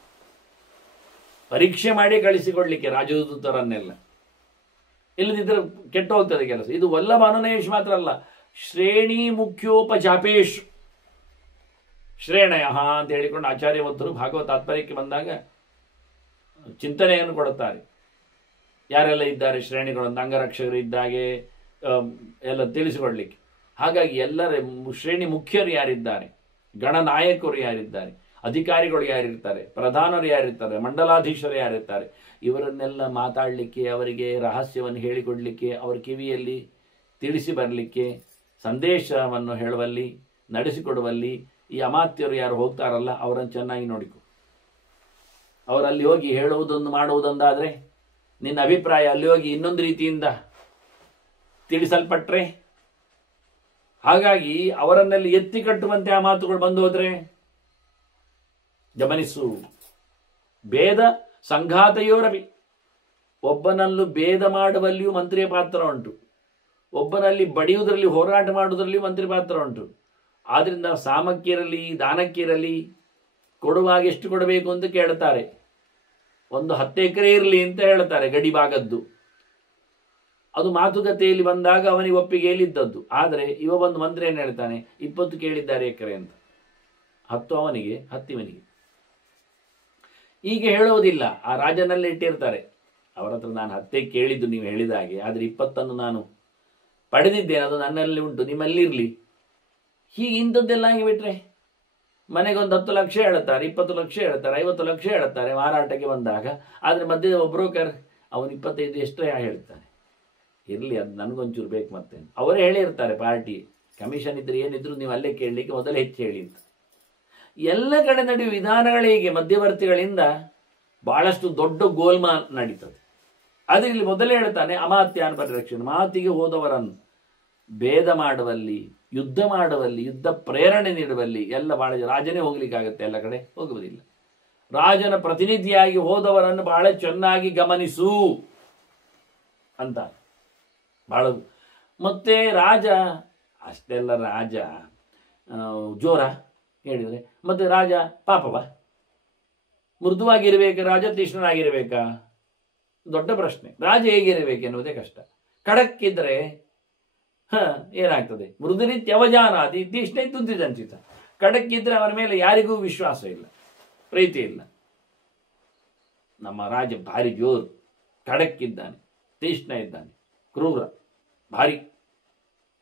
ಪರೀಕ್ಷೆ ಮಾಡಿ ಕಳಿಸಿಕೊಡ್ಲಿಕ್ಕೆ ರಾಜದೂತರನ್ನೆಲ್ಲ. ಇಲ್ಲದಿದ್ದರೆ ಕೆಟ್ಟು ಹೋಗ್ತದೆ ಕೆಲಸ. ಇದು ವಲ್ಲಭ ಅನುನಯೇಶ್ ಮಾತ್ರ ಅಲ್ಲ, ಶ್ರೇಣಿ ಮುಖ್ಯೋಪಚಾಪೇಶ್ ಶ್ರೇಣಯ ಅಂತ ಹೇಳಿಕೊಂಡು ಆಚಾರ್ಯವತ್ತರು ಭಾಗವತ ತಾತ್ಪರ್ಯಕ್ಕೆ ಬಂದಾಗ ಚಿಂತನೆಯನ್ನು ಕೊಡುತ್ತಾರೆ. ಯಾರೆಲ್ಲ ಇದ್ದಾರೆ ಶ್ರೇಣಿಗಳೊಂದು, ಅಂಗರಕ್ಷಕರು ಇದ್ದಾಗೆ ಎಲ್ಲ ತಿಳಿಸಿಕೊಡ್ಲಿಕ್ಕೆ. ಹಾಗಾಗಿ ಎಲ್ಲರ ಶ್ರೇಣಿ ಮುಖ್ಯರು ಯಾರಿದ್ದಾರೆ, ಗಣನಾಯಕರು ಯಾರಿದ್ದಾರೆ, ಅಧಿಕಾರಿಗಳು ಯಾರಿರ್ತಾರೆ, ಪ್ರಧಾನರು ಯಾರಿರ್ತಾರೆ, ಮಂಡಲಾಧೀಶರು ಯಾರಿರ್ತಾರೆ, ಇವರನ್ನೆಲ್ಲ ಮಾತಾಡಲಿಕ್ಕೆ, ಅವರಿಗೆ ರಹಸ್ಯವನ್ನು ಹೇಳಿಕೊಡ್ಲಿಕ್ಕೆ, ಅವರ ಕಿವಿಯಲ್ಲಿ ತಿಳಿಸಿ ಬರಲಿಕ್ಕೆ, ಸಂದೇಶವನ್ನು ಹೇಳುವಲ್ಲಿ, ನಡೆಸಿಕೊಡುವಲ್ಲಿ ಈ ಅಮಾತ್ಯರು ಯಾರು ಹೋಗ್ತಾರಲ್ಲ ಅವರನ್ನು ಚೆನ್ನಾಗಿ ನೋಡಿಕೊ. ಅವರಲ್ಲಿ ಹೋಗಿ ಹೇಳುವುದೊಂದು ಮಾಡುವುದೊಂದಾದರೆ ನಿನ್ನ ಅಭಿಪ್ರಾಯ ಅಲ್ಲಿ ಹೋಗಿ ಇನ್ನೊಂದು ರೀತಿಯಿಂದ ತಿಳಿಸಲ್ಪಟ್ರೆ, ಹಾಗಾಗಿ ಅವರನ್ನೆಲ್ಲ ಎತ್ತಿ ಕಟ್ಟುವಂತೆ ಆ ಮಾತುಗಳು ಬಂದು ಹೋದ್ರೆ ಗಮನಿಸು. ಭೇದ ಸಂಘಾತಯೋರವಿ, ಒಬ್ಬನಲ್ಲೂ ಭೇದ ಮಾಡುವಲ್ಲಿಯೂ ಮಂತ್ರಿಯ ಪಾತ್ರ ಉಂಟು, ಒಬ್ಬನಲ್ಲಿ ಬಡಿಯುವುದರಲ್ಲಿ ಹೋರಾಟ ಮಾಡುವುದರಲ್ಲಿಯೂ ಮಂತ್ರಿ ಪಾತ್ರ ಉಂಟು. ಆದ್ರಿಂದ ಸಾಮಕ್ಕಿರಲಿ ದಾನಕ್ಕಿರಲಿ ಕೊಡುವಾಗ ಎಷ್ಟು ಕೊಡಬೇಕು ಅಂತ ಕೇಳ್ತಾರೆ. ಒಂದು 10 ಎಕರೆ ಇರಲಿ ಅಂತ ಹೇಳ್ತಾರೆ ಗಡಿ ಭಾಗದ್ದು. ಅದು ಮಾತುಕತೆಯಲ್ಲಿ ಬಂದಾಗ ಅವನಿಗೆ ಒಪ್ಪಿಗೆಯಲ್ಲಿದ್ದದ್ದು. ಆದರೆ ಇವ ಬಂದು ಮಂತ್ರಿ ಏನು ಹೇಳ್ತಾನೆ, 20 ಕೇಳಿದ್ದಾರೆ ಎಕರೆ ಅಂತ, 10 ಅವನಿಗೆ 10 ಇವನಿಗೆ. ಹೀಗೆ ಹೇಳೋದಿಲ್ಲ, ಆ ರಾಜನಲ್ಲೇ ಇಟ್ಟಿರ್ತಾರೆ. ಅವರ ಹತ್ರ ನಾನು 10 ಕೇಳಿದ್ದು ನೀವು ಹೇಳಿದ ಹಾಗೆ, ಆದರೆ 20 ನಾನು ಪಡೆದಿದ್ದೇನೆ, ಅದು ನನ್ನಲ್ಲಿ ಉಂಟು, ನಿಮ್ಮಲ್ಲಿರಲಿ. ಹೀಗೆ ಇಂಥದ್ದೆಲ್ಲ ಆಗಿಬಿಟ್ರೆ ಮನೆಗೊಂದು 10 ಲಕ್ಷ ಹೇಳ್ತಾರೆ, 20 ಲಕ್ಷ ಹೇಳ್ತಾರೆ, 50 ಲಕ್ಷ ಹೇಳ್ತಾರೆ ಮಾರಾಟಕ್ಕೆ ಬಂದಾಗ. ಆದರೆ ಮಧ್ಯದ ಬ್ರೋಕರ್ ಅವನು 25 ಎಷ್ಟೇ ಹೇಳ್ತಾನೆ, ಇರಲಿ ಅದು ನನಗೊಂಚೂರು ಬೇಕು ಮತ್ತೆ. ಅವರೇ ಹೇಳಿರ್ತಾರೆ ಪಾರ್ಟಿ ಕಮಿಷನ್ ಇದ್ರೆ ಏನಿದ್ರು ನೀವು ಅಲ್ಲೇ ಕೇಳಲಿಕ್ಕೆ ಮೊದಲೇ ಹೆಚ್ಚು ಹೇಳಿ ಅಂತ. ಎಲ್ಲ ಕಡೆ ನಡೆಯುವ ವಿಧಾನಗಳಿಗೆ ಮಧ್ಯವರ್ತಿಗಳಿಂದ ಬಹಳಷ್ಟು ದೊಡ್ಡ ಗೋಲ್ಮಾಲ್ ನಡೀತದೆ. ಆದರೆ ಇಲ್ಲಿ ಮೊದಲೇ ಹೇಳ್ತಾನೆ ಅಮಾತ್ಯಾನ್ ಪರಿರಕ್ಷಣೆ, ಮಾತಿಗೆ ಹೋದವರನ್ನು ಭೇದ ಮಾಡುವಲ್ಲಿ, ಯುದ್ಧ ಮಾಡುವಲ್ಲಿ, ಯುದ್ಧ ಪ್ರೇರಣೆ ನೀಡುವಲ್ಲಿ ಎಲ್ಲ ಬಹಳ ರಾಜನೇ ಹೋಗ್ಲಿಕ್ಕಾಗತ್ತೆ, ಎಲ್ಲ ಕಡೆ ಹೋಗುವುದಿಲ್ಲ. ರಾಜನ ಪ್ರತಿನಿಧಿಯಾಗಿ ಹೋದವರನ್ನು ಬಹಳ ಚೆನ್ನಾಗಿ ಗಮನಿಸು ಅಂತ ಬಹಳ. ಮತ್ತೆ ರಾಜ ಅಷ್ಟೆಲ್ಲ ರಾಜ ಜೋರ ಹೇಳಿದರೆ, ಮತ್ತೆ ರಾಜ ಪಾಪವ ಮೃದುವಾಗಿರಬೇಕಾ, ರಾಜ ತೀಕ್ಷ್ಣನಾಗಿರಬೇಕಾ? ದೊಡ್ಡ ಪ್ರಶ್ನೆ. ರಾಜ ಹೇಗಿರಬೇಕೆನ್ನುವುದೇ ಕಷ್ಟ. ಖಡಕ್ಕಿದ್ರೆ ಏನಾಗ್ತದೆ, ಮೃದುನಿತ್ಯವಜಾನಾತಿ ತೀಕ್ಷ್ಣ ತುದ್ದಿದಂಚಿತ. ಖಡಕ್ಕಿದ್ರೆ ಅವನ ಮೇಲೆ ಯಾರಿಗೂ ವಿಶ್ವಾಸ ಇಲ್ಲ, ಪ್ರೀತಿ ಇಲ್ಲ. ನಮ್ಮ ರಾಜ ಭಾರಿ ಜೋರು, ಖಡಕ್ಕಿದ್ದಾನೆ, ತೀಕ್ಷ್ಣ ಇದ್ದಾನೆ, ಕ್ರೂರ, ಭಾರಿ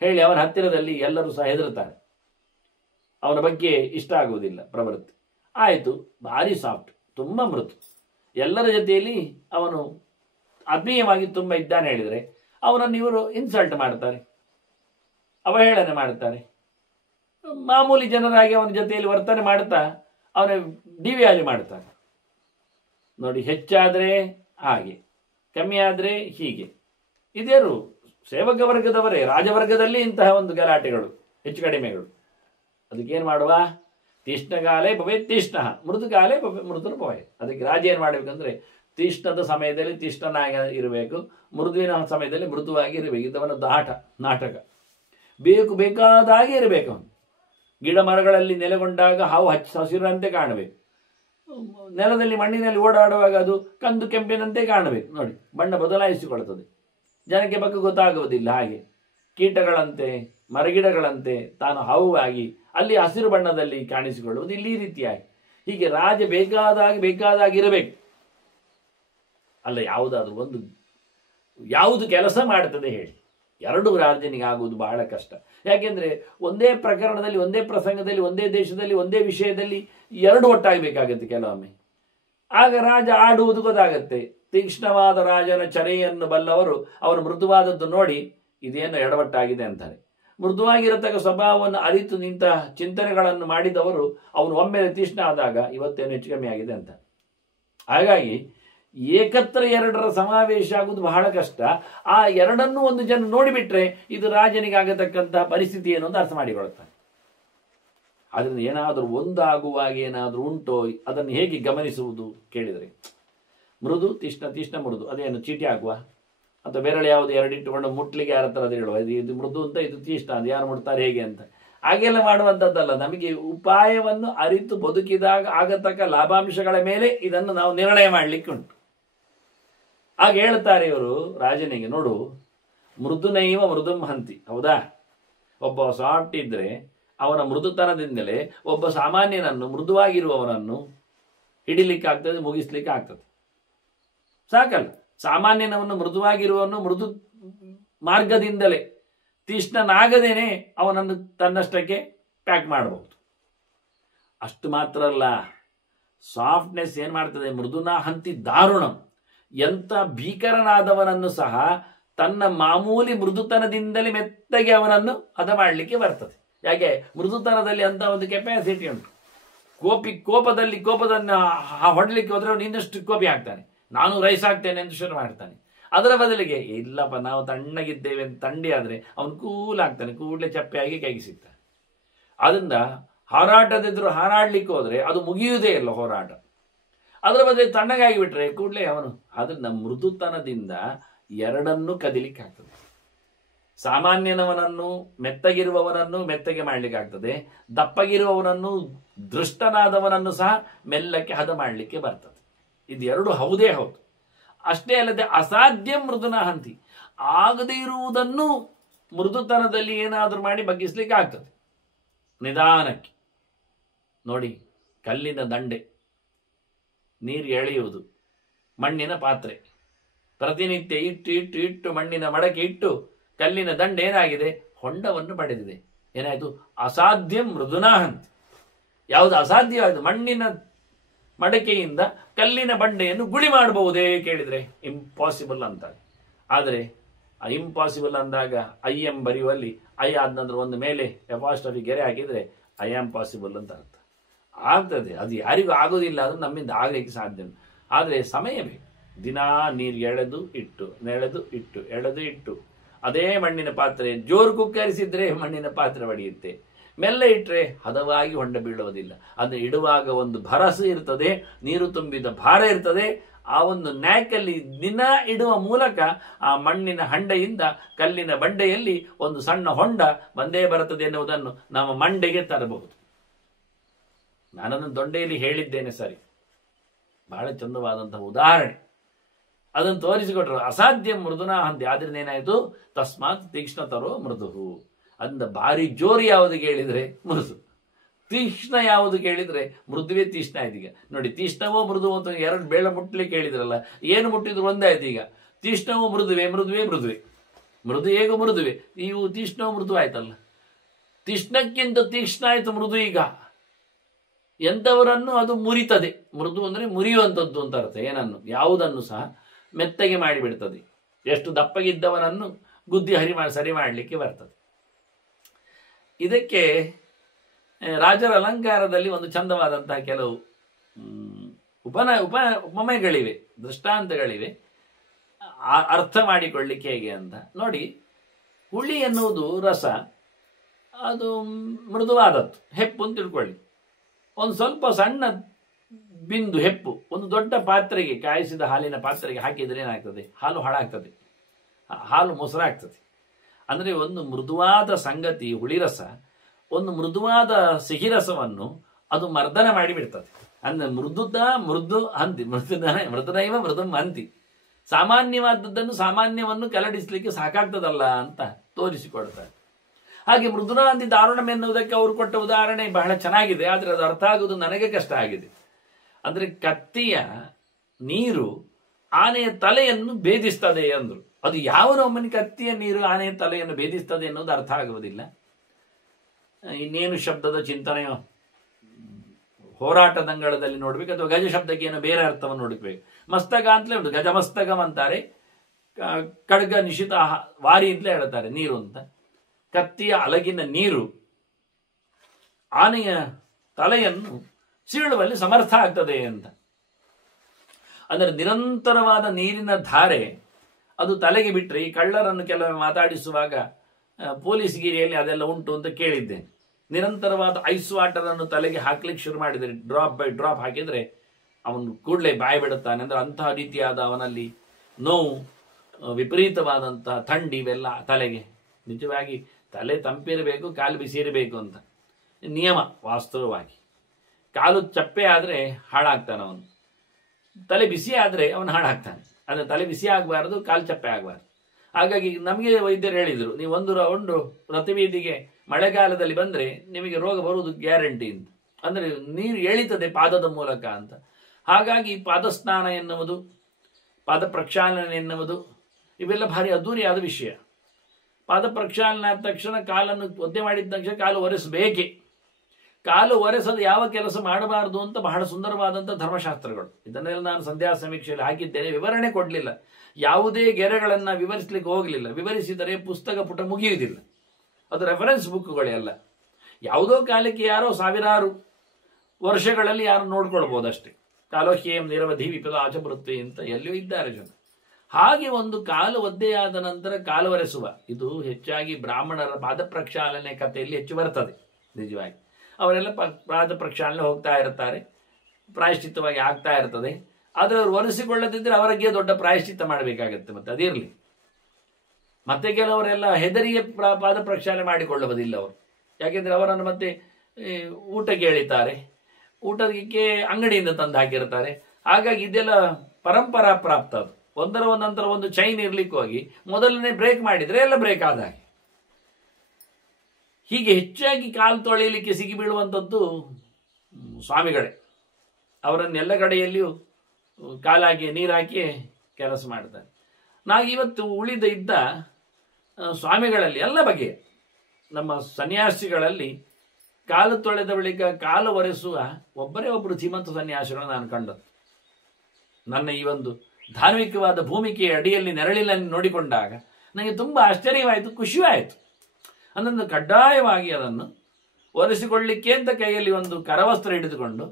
ಹೇಳಿ ಅವನ ಹತ್ತಿರದಲ್ಲಿ ಎಲ್ಲರೂ ಸಹ ಹೆದರುತ್ತಾರೆ. ಅವನ ಬಗ್ಗೆ ಇಷ್ಟ ಆಗುವುದಿಲ್ಲ ಪ್ರವೃತ್ತಿ. ಆಯಿತು, ಭಾರಿ ಸಾಫ್ಟ್, ತುಂಬ ಮೃದು, ಎಲ್ಲರ ಜೊತೆಯಲ್ಲಿ ಅವನು ಆತ್ಮೀಯವಾಗಿ ತುಂಬ ಇದ್ದಾನೆ ಹೇಳಿದರೆ ಅವನನ್ನು ಇವರು ಇನ್ಸಲ್ಟ್ ಮಾಡ್ತಾರೆ, ಅವಹೇಳನೆ ಮಾಡ್ತಾರೆ. ಮಾಮೂಲಿ ಜನರಾಗಿ ಅವನ ಜೊತೆಯಲ್ಲಿ ವರ್ತನೆ ಮಾಡ್ತಾ ಅವನ ಡಿವಿಯಾಲಿ ಮಾಡ್ತಾರೆ. ನೋಡಿ, ಹೆಚ್ಚಾದರೆ ಹಾಗೆ, ಕಮ್ಮಿ ಆದರೆ ಹೀಗೆ. ಇದೇರು ಸೇವಕ ವರ್ಗದವರೇ, ರಾಜವರ್ಗದಲ್ಲಿ ಇಂತಹ ಒಂದು ಗಲಾಟೆಗಳು, ಹೆಚ್ಚು ಕಡಿಮೆಗಳು. ಅದಕ್ಕೇನು ಮಾಡುವ, ತೀಕ್ಷ್ಣಕಾಲೇ ಭವೇ ತೀಕ್ಷ್ಣ, ಮೃದುಕಾಲೇ ಮೃದುನ ಭವೇ. ಅದಕ್ಕೆ ರಾಜ ಏನು ಮಾಡಬೇಕಂದ್ರೆ, ತೀಕ್ಷ್ಣದ ಸಮಯದಲ್ಲಿ ತೀಕ್ಷ್ಣನಾಗಿ ಇರಬೇಕು, ಮೃದುವಿನ ಸಮಯದಲ್ಲಿ ಮೃದುವಾಗಿ ಇರಬೇಕು. ಇದವನ ನಾಟಕ ಬೇಕಾದಾಗೆ ಇರಬೇಕು. ಅವನು ಗಿಡ ಮರಗಳಲ್ಲಿ ನೆಲೆಗೊಂಡಾಗ ಹಾವು ಹಸಿರಂತೆ ಕಾಣಬೇಕು, ನೆಲದಲ್ಲಿ ಮಣ್ಣಿನಲ್ಲಿ ಓಡಾಡುವಾಗ ಅದು ಕಂದು ಕೆಂಪಿನಂತೆ ಕಾಣಬೇಕು. ನೋಡಿ, ಬಣ್ಣ ಬದಲಾಯಿಸಿಕೊಳ್ಳುತ್ತದೆ, ಜನಕ್ಕೆ ಬಗ್ಗೆ ಗೊತ್ತಾಗುವುದಿಲ್ಲ. ಹಾಗೆ ಕೀಟಗಳಂತೆ, ಮರಗಿಡಗಳಂತೆ ತಾನು ಹಾವಾಗಿ ಅಲ್ಲಿ ಹಸಿರು ಬಣ್ಣದಲ್ಲಿ ಕಾಣಿಸಿಕೊಳ್ಳುವುದು ಇಲ್ಲಿ ಈ ರೀತಿಯಾಗಿ. ಹೀಗೆ ರಾಜ ಬೇಕಾದಾಗಿರಬೇಕು. ಅಲ್ಲ, ಯಾವುದಾದ್ರೂ ಒಂದು ಯಾವುದು ಕೆಲಸ ಮಾಡ್ತದೆ ಹೇಳಿ, ಎರಡು ರಾಜನಿಗೆ ಆಗುವುದು ಬಹಳ ಕಷ್ಟ. ಯಾಕೆಂದ್ರೆ ಒಂದೇ ಪ್ರಕರಣದಲ್ಲಿ, ಒಂದೇ ಪ್ರಸಂಗದಲ್ಲಿ, ಒಂದೇ ದೇಶದಲ್ಲಿ, ಒಂದೇ ವಿಷಯದಲ್ಲಿ ಎರಡು ಒಟ್ಟಾಗಬೇಕಾಗತ್ತೆ ಕೆಲವೊಮ್ಮೆ. ಆಗ ರಾಜ ಆಡುವುದು ಗೊತ್ತಾಗತ್ತೆ. ತೀಕ್ಷ್ಣವಾದ ರಾಜನ ಚರೆಯನ್ನು ಬಲ್ಲವರು ಅವರ ಮೃದುವಾದದ್ದು ನೋಡಿ ಇದೇನು ಎಡವಟ್ಟಾಗಿದೆ ಅಂತಾರೆ. ಮೃದುವಾಗಿರತಕ್ಕ ಸ್ವಭಾವವನ್ನು ಅರಿತು ನಿಂತ ಚಿಂತನೆಗಳನ್ನು ಮಾಡಿದವರು ಅವನು ಒಮ್ಮೆ ತೀಕ್ಷ್ಣ ಆದಾಗ ಇವತ್ತೇನು ಹೆಚ್ಚು ಕಮ್ಮಿ ಆಗಿದೆ ಅಂತ. ಹಾಗಾಗಿ ಏಕತ್ರ ಎರಡರ ಸಮಾವೇಶ ಆಗುವುದು ಬಹಳ ಕಷ್ಟ. ಆ ಎರಡನ್ನೂ ಒಂದು ಜನ ನೋಡಿಬಿಟ್ರೆ ಇದು ರಾಜನಿಗೆ ಆಗತಕ್ಕಂತಹ ಪರಿಸ್ಥಿತಿ ಏನು ಅಂತ ಅರ್ಥ ಮಾಡಿಕೊಳ್ಳುತ್ತಾನೆ. ಅದರಿಂದ ಏನಾದರೂ ಒಂದಾಗುವಾಗ ಏನಾದರೂ ಉಂಟೋ ಅದನ್ನು ಹೇಗೆ ಗಮನಿಸುವುದು ಕೇಳಿದರೆ, ಮೃದು ತೀಕ್ಷ್ಣ ಮೃದು, ಅದೇನು ಚೀಟಿ ಹಾಕುವ ಅಥವಾ ಬೆರಳು ಯಾವುದು ಎರಡು ಇಟ್ಟುಕೊಂಡು ಮುಟ್ಲಿಕ್ಕೆ ಯಾರ ಹತ್ರ ಅದು ಹೇಳುವ, ಇದು ಮೃದು ಅಂತ ಇದು ತೀಕ್ಷ್ಣ ಅಂತ ಯಾರು ಮುಟ್ತಾರೆ ಹೇಗೆ ಅಂತ ಹಾಗೆಲ್ಲ ಮಾಡುವಂಥದ್ದಲ್ಲ. ನಮಗೆ ಉಪಾಯವನ್ನು ಅರಿತು ಬದುಕಿದಾಗ ಆಗತಕ್ಕ ಲಾಭಾಂಶಗಳ ಮೇಲೆ ಇದನ್ನು ನಾವು ನಿರ್ಣಯ ಮಾಡಲಿಕ್ಕೆ ಉಂಟು. ಆಗ ಹೇಳ್ತಾರೆ ಇವರು ರಾಜನಿಗೆ, ನೋಡು, ಮೃದುನೈವ ಮೃದುಂ ಹಂತಿ. ಹೌದಾ, ಒಬ್ಬ ಸಾಫ್ಟ್ ಇದ್ರೆ ಅವನ ಮೃದುತನದಿಂದಲೇ ಒಬ್ಬ ಸಾಮಾನ್ಯನನ್ನು, ಮೃದುವಾಗಿರುವವನನ್ನು ಹಿಡಿಲಿಕ್ಕೆ ಆಗ್ತದೆ, ಮುಗಿಸ್ಲಿಕ್ಕೆ ಆಗ್ತದೆ. ಸಾಕಲ್ಲ, ಸಾಮಾನ್ಯನವನ್ನು ಮೃದುವಾಗಿರುವವನು ಮೃದು ಮಾರ್ಗದಿಂದಲೇ ತೀಕ್ಷ್ಣನಾಗದೇನೆ ಅವನನ್ನು ತನ್ನಷ್ಟಕ್ಕೆ ಪ್ಯಾಕ್ ಮಾಡಬಹುದು. ಅಷ್ಟು ಮಾತ್ರ ಅಲ್ಲ, ಸಾಫ್ಟ್ನೆಸ್ ಏನ್ ಮಾಡ್ತದೆ, ಮೃದುನ ಹಂತಿ ದಾರುಣಂ. ಎಂಥ ಭೀಕರನಾದವನನ್ನು ಸಹ ತನ್ನ ಮಾಮೂಲಿ ಮೃದುತನದಿಂದಲೇ ಮೆತ್ತಗೆ ಅವನನ್ನು ಹದ ಮಾಡಲಿಕ್ಕೆ ಬರ್ತದೆ. ಯಾಕೆ, ಮೃದುತನದಲ್ಲಿ ಅಂತ ಒಂದು ಕೆಪಾಸಿಟಿ ಉಂಟು. ಕೋಪದನ್ನು ಹೊಡಲಿಕ್ಕೆ ಹೋದ್ರೆ ಅವನು ಇನ್ನಷ್ಟು ಕೋಪಿ ಆಗ್ತಾನೆ, ನಾನು ರೈಸ್ ಆಗ್ತೇನೆ ಅಂತ ಶುರು ಮಾಡ್ತಾನೆ. ಅದರ ಬದಲಿಗೆ ಇಲ್ಲಪ್ಪ ನಾವು ತಣ್ಣಗಿದ್ದೇವೆ ಅಂತ ತಂಡಿ ಆದರೆ ಅವನು ಕೂಲ್ ಆಗ್ತಾನೆ, ಕೂಡಲೇ ಚಪ್ಪೆಯಾಗಿ ಕೈಗೆ ಸಿಗ್ತಾನೆ. ಅದರಿಂದ ಹಾರಾಟದಿದ್ರು ಹಾರಾಡ್ಲಿಕ್ಕೆ ಹೋದ್ರೆ ಅದು ಮುಗಿಯುವುದೇ ಇಲ್ಲ ಹೋರಾಟ. ಅದರ ಬದಲಿಗೆ ತಣ್ಣಗಾಗಿ ಬಿಟ್ರೆ ಕೂಡಲೇ ಅವನು, ಅದನ್ನ ಮೃದುತನದಿಂದ ಎರಡನ್ನೂ ಕದಿಲಿಕ್ಕೆ ಆಗ್ತದೆ. ಸಾಮಾನ್ಯನವನನ್ನು, ಮೆತ್ತಗಿರುವವನನ್ನು ಮೆತ್ತಗೆ ಮಾಡ್ಲಿಕ್ಕೆ ಆಗ್ತದೆ, ದಪ್ಪಗಿರುವವನನ್ನು, ದೃಷ್ಟನಾದವನನ್ನು ಸಹ ಮೆಲ್ಲಕ್ಕೆ ಹದ ಮಾಡಲಿಕ್ಕೆ ಬರ್ತದೆ. ಇದು ಎರಡು ಹೌದೇ ಹೌದು. ಅಷ್ಟೇ ಅಲ್ಲದೆ ಅಸಾಧ್ಯ ಮೃದುನ ಹಂತಿ, ಆಗದೇ ಇರುವುದನ್ನು ಮೃದುತನದಲ್ಲಿ ಏನಾದರೂ ಮಾಡಿ ಬಗ್ಗಿಸ್ಲಿಕ್ಕೆ ಆಗ್ತದೆ ನಿಧಾನಕ್ಕೆ. ನೋಡಿ, ಕಲ್ಲಿನ ದಂಡೆ, ನೀರು ಎಳೆಯುವುದು, ಮಣ್ಣಿನ ಪಾತ್ರೆ, ಪ್ರತಿನಿತ್ಯ ಇಟ್ಟು ಇಟ್ಟು ಇಟ್ಟು ಮಣ್ಣಿನ ಮಡಕೆ ಇಟ್ಟು ಕಲ್ಲಿನ ದಂಡೆ ಏನಾಗಿದೆ, ಹೊಂಡವನ್ನು ಪಡೆದಿದೆ. ಏನಾಯಿತು? ಅಸಾಧ್ಯ ಮೃದುನಾಹಂತಿ. ಯಾವುದು ಅಸಾಧ್ಯವಾಯಿತು? ಮಣ್ಣಿನ ಮಡಕೆಯಿಂದ ಕಲ್ಲಿನ ಬಂಡೆಯನ್ನು ಗುಳಿ ಮಾಡಬಹುದೇ ಕೇಳಿದರೆ ಇಂಪಾಸಿಬಲ್ ಅಂತಾರೆ. ಆದರೆ ಇಂಪಾಸಿಬಲ್ ಅಂದಾಗ ಐ ಎಂ ಬರೆಯುವಲ್ಲಿ ಐ ಆದ ನಂತರ ಒಂದು ಮೇಲೆ ಎಪಾಸ್ಟ್ರಫಿ ಗೆರೆ ಹಾಕಿದರೆ ಐ ಆಮ್ ಪಾಸಿಬಲ್ ಅಂತ ಅರ್ಥ ಆಗ್ತದೆ. ಅದು ಯಾರಿಗೂ ಆಗೋದಿಲ್ಲ, ಅದು ನಮ್ಮಿಂದ ಆಗಲಿಕ್ಕೆ ಸಾಧ್ಯ. ಆದರೆ ಸಮಯ ಬೇಕು. ದಿನಾ ನೀರು ಎಳೆದು ಇಟ್ಟು ನೆಳೆದು ಇಟ್ಟು ಎಳೆದು ಇಟ್ಟು ಅದೇ ಮಣ್ಣಿನ ಪಾತ್ರೆ ಜೋರು ಕುಕ್ಕರಿಸಿದ್ರೆ ಮಣ್ಣಿನ ಪಾತ್ರೆ ಒಡೆಯುತ್ತೆ. ಮೆಲ್ಲ ಇಟ್ಟರೆ ಹದವಾಗಿ ಹೊಂಡ ಬೀಳುವುದಿಲ್ಲ. ಅದು ಇಡುವಾಗ ಒಂದು ಭರಸೆ ಇರ್ತದೆ, ನೀರು ತುಂಬಿದ ಭಾರ ಇರ್ತದೆ. ಆ ಒಂದು ನ್ಯಾಕಲ್ಲಿ ದಿನ ಇಡುವ ಮೂಲಕ ಆ ಮಣ್ಣಿನ ಹಂಡೆಯಿಂದ ಕಲ್ಲಿನ ಬಂಡೆಯಲ್ಲಿ ಒಂದು ಸಣ್ಣ ಹೊಂಡ ಬಂದೇ ಬರುತ್ತದೆ ಎನ್ನುವುದನ್ನು ನಮ್ಮ ಮಂಡೆಗೆ ತರಬಹುದು. ನಾನದನ್ನು ದೊಡ್ಡೆಯಲ್ಲಿ ಹೇಳಿದ್ದೇನೆ, ಸರಿ, ಬಹಳ ಚಂದವಾದಂತಹ ಉದಾಹರಣೆ. ಅದನ್ನು ತೋರಿಸಿಕೊಟ್ರು. ಅಸಾಧ್ಯ ಮೃದುನಾ ಹಂತಿ. ಆದ್ರಿಂದ ಏನಾಯಿತು? ತಸ್ಮಾತ್ ತೀಕ್ಷ್ಣತರೋ ಮೃದು. ಅಂದ ಭಾರಿ ಜೋರು ಯಾವುದು ಕೇಳಿದ್ರೆ ಮೃದು, ತೀಕ್ಷ್ಣ ಯಾವುದು ಕೇಳಿದ್ರೆ ಮೃದುವೇ ತೀಕ್ಷ್ಣ ಆಯ್ತು. ಈಗ ನೋಡಿ, ತೀಕ್ಷ್ಣವೋ ಮೃದು ಅಂತ ಎರಡು ಬೇಳೆ ಮುಟ್ಟಲಿಕ್ಕೆ ಕೇಳಿದ್ರಲ್ಲ, ಏನು ಮುಟ್ಟಿದ್ರು ಒಂದೇ ಆಯ್ತು. ಈಗ ತೀಕ್ಷ್ಣವೋ ಮೃದುವೆ, ಮೃದುವೆ ಮೃದುವೆ, ಮೃದು ಹೇಗೋ ಮೃದುವೆ, ಇವು ತೀಕ್ಷ್ಣವೋ ಮೃದು ಆಯ್ತಲ್ಲ. ತೀಕ್ಷ್ಣಕ್ಕಿಂತ ತೀಕ್ಷ್ಣ ಆಯ್ತು ಮೃದು. ಈಗ ಎಂಥವರನ್ನು ಅದು ಮುರಿತದೆ. ಮೃದು ಅಂದರೆ ಮುರಿಯುವಂಥದ್ದು ಅಂತ ಅರ್ಥ. ಏನನ್ನು? ಯಾವುದನ್ನು ಸಹ ಮೆತ್ತಗೆ ಮಾಡಿಬಿಡ್ತದೆ. ಎಷ್ಟು ದಪ್ಪಗಿದ್ದವನನ್ನು ಗುದ್ದಿ ಸರಿ ಮಾಡಲಿಕ್ಕೆ ಬರ್ತದೆ. ಇದಕ್ಕೆ ರಾಜರ ಅಲಂಕಾರದಲ್ಲಿ ಒಂದು ಚಂದವಾದಂತಹ ಕೆಲವು ಉಪಮೆಗಳಿವೆ, ದೃಷ್ಟಾಂತಗಳಿವೆ. ಅರ್ಥ ಮಾಡಿಕೊಳ್ಳಿಕ್ಕೆ ಹೇಗೆ ಅಂತ ನೋಡಿ. ಹುಳಿ ಎನ್ನುವುದು ರಸ, ಅದು ಮೃದುವಾದದ್ದು, ಹೆಪ್ಪು ಅಂತ ತಿಳ್ಕೊಳ್ಳಿ. ಒಂದು ಸ್ವಲ್ಪ ಸಣ್ಣ ಬಿಂದು ಹೆಪ್ಪು ಒಂದು ದೊಡ್ಡ ಪಾತ್ರೆಗೆ, ಕಾಯಿಸಿದ ಹಾಲಿನ ಪಾತ್ರೆಗೆ ಹಾಕಿದರೆ ಏನಾಗ್ತದೆ? ಹಾಲು ಹಾಳಾಗ್ತದೆ, ಹಾಲು ಮೊಸರಾಗ್ತದೆ. ಅಂದರೆ ಒಂದು ಮೃದುವಾದ ಸಂಗತಿ ಹುಳಿರಸ ಒಂದು ಮೃದುವಾದ ಸಿಹಿರಸವನ್ನು ಅದು ಮರ್ದನ ಮಾಡಿಬಿಡ್ತದೆ. ಅಂದರೆ ಮೃದು ಹಂತಿ, ಮೃದುನೈವ ಮೃದಂ ಹಂತಿ. ಸಾಮಾನ್ಯವಾದದ್ದನ್ನು ಸಾಮಾನ್ಯವನ್ನು ಕೆಳಡಿಸಲಿಕ್ಕೆ ಸಾಕಾಗ್ತದಲ್ಲ ಅಂತ ತೋರಿಸಿಕೊಡ್ತಾರೆ. ಹಾಗೆ ಮೃದುನಾಂತಿ ದಾರುಣಂ ಎನ್ನುವುದಕ್ಕೆ ಅವರು ಕೊಟ್ಟ ಉದಾಹರಣೆ ಬಹಳ ಚೆನ್ನಾಗಿದೆ. ಆದರೆ ಅದು ಅರ್ಥ ಆಗುವುದು ನನಗೆ ಕಷ್ಟ ಆಗಿದೆ. ಅಂದರೆ ಕತ್ತಿಯ ನೀರು ಆನೆಯ ತಲೆಯನ್ನು ಭೇದಿಸ್ತದೆ ಅಂದರು. ಅದು ಯಾವನೊಮ್ಮನ ಕತ್ತಿಯ ನೀರು ಆನೆಯ ತಲೆಯನ್ನು ಭೇದಿಸ್ತದೆ ಎನ್ನುವುದು ಅರ್ಥ ಆಗುವುದಿಲ್ಲ. ಇನ್ನೇನು ಶಬ್ದದ ಚಿಂತನೆಯೋ ಹೋರಾಟದಂಗಳದಲ್ಲಿ ನೋಡ್ಬೇಕು, ಅಥವಾ ಗಜ ಶಬ್ದಕ್ಕೆ ಏನೋ ಬೇರೆ ಅರ್ಥವನ್ನು ನೋಡಬೇಕು. ಮಸ್ತಕ ಅಂತಲೇ ಉಂಟು, ಗಜಮಸ್ತಕಂ ಅಂತಾರೆ. ಖಡ್ಗ ನಿಶಿತ ವಾರಿ ಅಂತಲೇ ಹೇಳ್ತಾರೆ ನೀರು ಅಂತ. ಕತ್ತಿಯ ಅಲಗಿನ ನೀರು ಆನೆಯ ತಲೆಯನ್ನು ಸೀಳುವಲ್ಲಿ ಸಮರ್ಥ ಆಗ್ತದೆ ಅಂತ. ಅಂದರೆ ನಿರಂತರವಾದ ನೀರಿನ ಧಾರೆ ಅದು ತಲೆಗೆ ಬಿಟ್ಟರೆ, ಈ ಕಳ್ಳರನ್ನು ಕೆಲವೊಮ್ಮೆ ಮಾತಾಡಿಸುವಾಗ ಪೊಲೀಸ್ ಗಿರಿಯಲ್ಲಿ ಅದೆಲ್ಲ ಉಂಟು ಅಂತ ಕೇಳಿದ್ದೇನೆ. ನಿರಂತರವಾದ ಐಸ್ ವಾಟರ್ ಅನ್ನು ತಲೆಗೆ ಹಾಕ್ಲಿಕ್ಕೆ ಶುರು ಮಾಡಿದರೆ, ಡ್ರಾಪ್ ಬೈ ಡ್ರಾಪ್ ಹಾಕಿದರೆ ಅವನು ಕೂಡಲೇ ಬಾಯಿ ಬಿಡುತ್ತಾನೆ. ಅಂದರೆ ಅಂತಹ ರೀತಿಯಾದ ಅವನಲ್ಲಿ ನೋವು, ವಿಪರೀತವಾದಂತಹ ಥಂಡಿ ಇವೆಲ್ಲ ತಲೆಗೆ. ನಿಜವಾಗಿ ತಲೆ ತಂಪಿರಬೇಕು, ಕಾಲು ಬಿಸಿ ಇರಬೇಕು ಅಂತ ನಿಯಮ ವಾಸ್ತವವಾಗಿ. ಕಾಲು ಚಪ್ಪೆ ಆದರೆ ಹಾಳಾಗ್ತಾನೆ ಅವನು, ತಲೆ ಬಿಸಿ ಆದರೆ ಅವನು ಹಾಳಾಗ್ತಾನೆ. ಅಂದರೆ ತಲೆ ಬಿಸಿ ಆಗಬಾರ್ದು, ಕಾಲು ಚಪ್ಪೆ ಆಗಬಾರ್ದು. ಹಾಗಾಗಿ ನಮಗೆ ವೈದ್ಯರು ಹೇಳಿದರು, ನೀವು ಒಂದು ರೌಂಡು ರಥಬೀದಿಗೆ ಮಳೆಗಾಲದಲ್ಲಿ ಬಂದರೆ ನಿಮಗೆ ರೋಗ ಬರುವುದು ಗ್ಯಾರಂಟಿ ಅಂತ. ಅಂದರೆ ನೀರು ಎಳಿತದೆ ಪಾದದ ಮೂಲಕ ಅಂತ. ಹಾಗಾಗಿ ಪಾದಸ್ನಾನ ಎನ್ನುವುದು, ಪಾದ ಪ್ರಕ್ಷಾಲನೆ ಎನ್ನುವುದು ಇವೆಲ್ಲ ಭಾರಿ ಅದ್ದೂರಿಯಾದ ವಿಷಯ. ಪಾದ ಪ್ರಕ್ಷಾಲನೆ ಆದ ತಕ್ಷಣ ಕಾಲನ್ನು ಒದ್ದೆ ಮಾಡಿದ ತಕ್ಷಣ ಕಾಲು ಒರೆಸಬೇಕೆ. ಕಾಲು ಒರೆಸದ ಯಾವ ಕೆಲಸ ಮಾಡಬಾರದು ಅಂತ ಬಹಳ ಸುಂದರವಾದಂಥ ಧರ್ಮಶಾಸ್ತ್ರಗಳು. ಇದನ್ನೆಲ್ಲ ನಾನು ಸಂಧ್ಯಾ ಸಮೀಕ್ಷೆಯಲ್ಲಿ ಹಾಕಿದ್ದೇನೆ, ವಿವರಣೆ ಕೊಡಲಿಲ್ಲ. ಯಾವುದೇ ಗೆರೆಗಳನ್ನು ವಿವರಿಸಲಿಕ್ಕೆ ಹೋಗಲಿಲ್ಲ. ವಿವರಿಸಿದರೆ ಪುಸ್ತಕ ಪುಟ ಮುಗಿಯುವುದಿಲ್ಲ. ಅದು ರೆಫರೆನ್ಸ್ ಬುಕ್ಗಳೇ ಅಲ್ಲ. ಯಾವುದೋ ಕಾಲಕ್ಕೆ ಯಾರೋ ಸಾವಿರಾರು ವರ್ಷಗಳಲ್ಲಿ ಯಾರು ನೋಡ್ಕೊಳ್ಬೋದಷ್ಟೇ. ಕಾಲೋಹ್ಯಂ ನಿರವಧಿ ವಿಪದ ಆಚಪೃತ್ವಿ ಅಂತ ಎಲ್ಲಿಯೂ ಇದ್ದಾರೆ ಜನ. ಹಾಗೆ ಒಂದು ಕಾಲು ಒದ್ದೆಯಾದ ನಂತರ ಕಾಲು ಒರೆಸುವ, ಇದು ಹೆಚ್ಚಾಗಿ ಬ್ರಾಹ್ಮಣರ ಪಾದ ಪ್ರಕ್ಷಾಲನೆ ಕಥೆಯಲ್ಲಿ ಹೆಚ್ಚು ಬರ್ತದೆ. ನಿಜವಾಗಿ ಅವರೆಲ್ಲ ಪಾದ ಪ್ರಕ್ಷಾಲನೆ ಹೋಗ್ತಾ ಇರ್ತಾರೆ, ಪ್ರಾಯಶ್ಚಿತ್ತವಾಗಿ ಆಗ್ತಾ ಇರ್ತದೆ. ಆದರೆ ಅವರು ಒರೆಸಿಕೊಳ್ಳದಿದ್ದರೆ ಅವರಿಗೆ ದೊಡ್ಡ ಪ್ರಾಯಶ್ಚಿತ್ತ ಮಾಡಬೇಕಾಗತ್ತೆ. ಮತ್ತೆ ಅದಿರಲಿ. ಮತ್ತೆ ಕೆಲವರೆಲ್ಲ ಹೆದರಿಯ ಪಾದ ಪ್ರಕ್ಷಾಲನೆ ಮಾಡಿಕೊಳ್ಳುವುದಿಲ್ಲ ಅವರು. ಯಾಕೆಂದರೆ ಅವರನ್ನು ಮತ್ತೆ ಊಟಕ್ಕೆ ಎಳಿತಾರೆ, ಊಟಕ್ಕೆ ಅಂಗಡಿಯಿಂದ ತಂದು ಹಾಕಿರ್ತಾರೆ. ಹಾಗಾಗಿ ಇದೆಲ್ಲ ಪರಂಪರಾ ಪ್ರಾಪ್ತ. ಅದು ಒಂದರ ನಂತರ ಒಂದು ಚೈನ್ ಇರ್ಲಿಕ್ಕೆ ಹೋಗಿ ಮೊದಲನೇ ಬ್ರೇಕ್ ಮಾಡಿದ್ರೆ ಎಲ್ಲ ಬ್ರೇಕ್ ಆದ ಹಾಗೆ. ಹೀಗೆ ಹೆಚ್ಚಾಗಿ ಕಾಲು ತೊಳೆಯಲಿಕ್ಕೆ ಸಿಗಿ ಬೀಳುವಂಥದ್ದು ಸ್ವಾಮಿಗಳೇ. ಅವರನ್ನೆಲ್ಲ ಕಡೆಯಲ್ಲಿಯೂ ಕಾಲಾಗಿ ನೀರಾಕಿ ಕೆಲಸ ಮಾಡ್ತಾರೆ. ನಾವು ಇವತ್ತು ಉಳಿದ ಇದ್ದ ಸ್ವಾಮಿಗಳಲ್ಲಿ ಎಲ್ಲ ಬಗೆಯ ನಮ್ಮ ಸನ್ಯಾಸಿಗಳಲ್ಲಿ ಕಾಲು ತೊಳೆದ ಬಳಿಕ ಕಾಲು ಒರೆಸುವ ಒಬ್ಬರೇ ಒಬ್ಬರು ಧೀಮಂತ ಸನ್ಯಾಸಿಗಳನ್ನು ನಾನು ಕಂಡದ್ದು. ನನ್ನ ಈ ಒಂದು ಧಾರ್ಮಿಕವಾದ ಭೂಮಿಕೆಯ ಅಡಿಯಲ್ಲಿ ನೆರಳಿನಲ್ಲಿ ನೋಡಿಕೊಂಡಾಗ ನನಗೆ ತುಂಬ ಆಶ್ಚರ್ಯವಾಯಿತು, ಖುಷಿಯಾಯಿತು. ಅದನ್ನು ಕಡ್ಡಾಯವಾಗಿ ಅದನ್ನು ಒರೆಸಿಕೊಳ್ಳಿಕ್ಕೆ ಅಂತ ಕೈಯಲ್ಲಿ ಒಂದು ಕರವಸ್ತ್ರ ಹಿಡಿದುಕೊಂಡು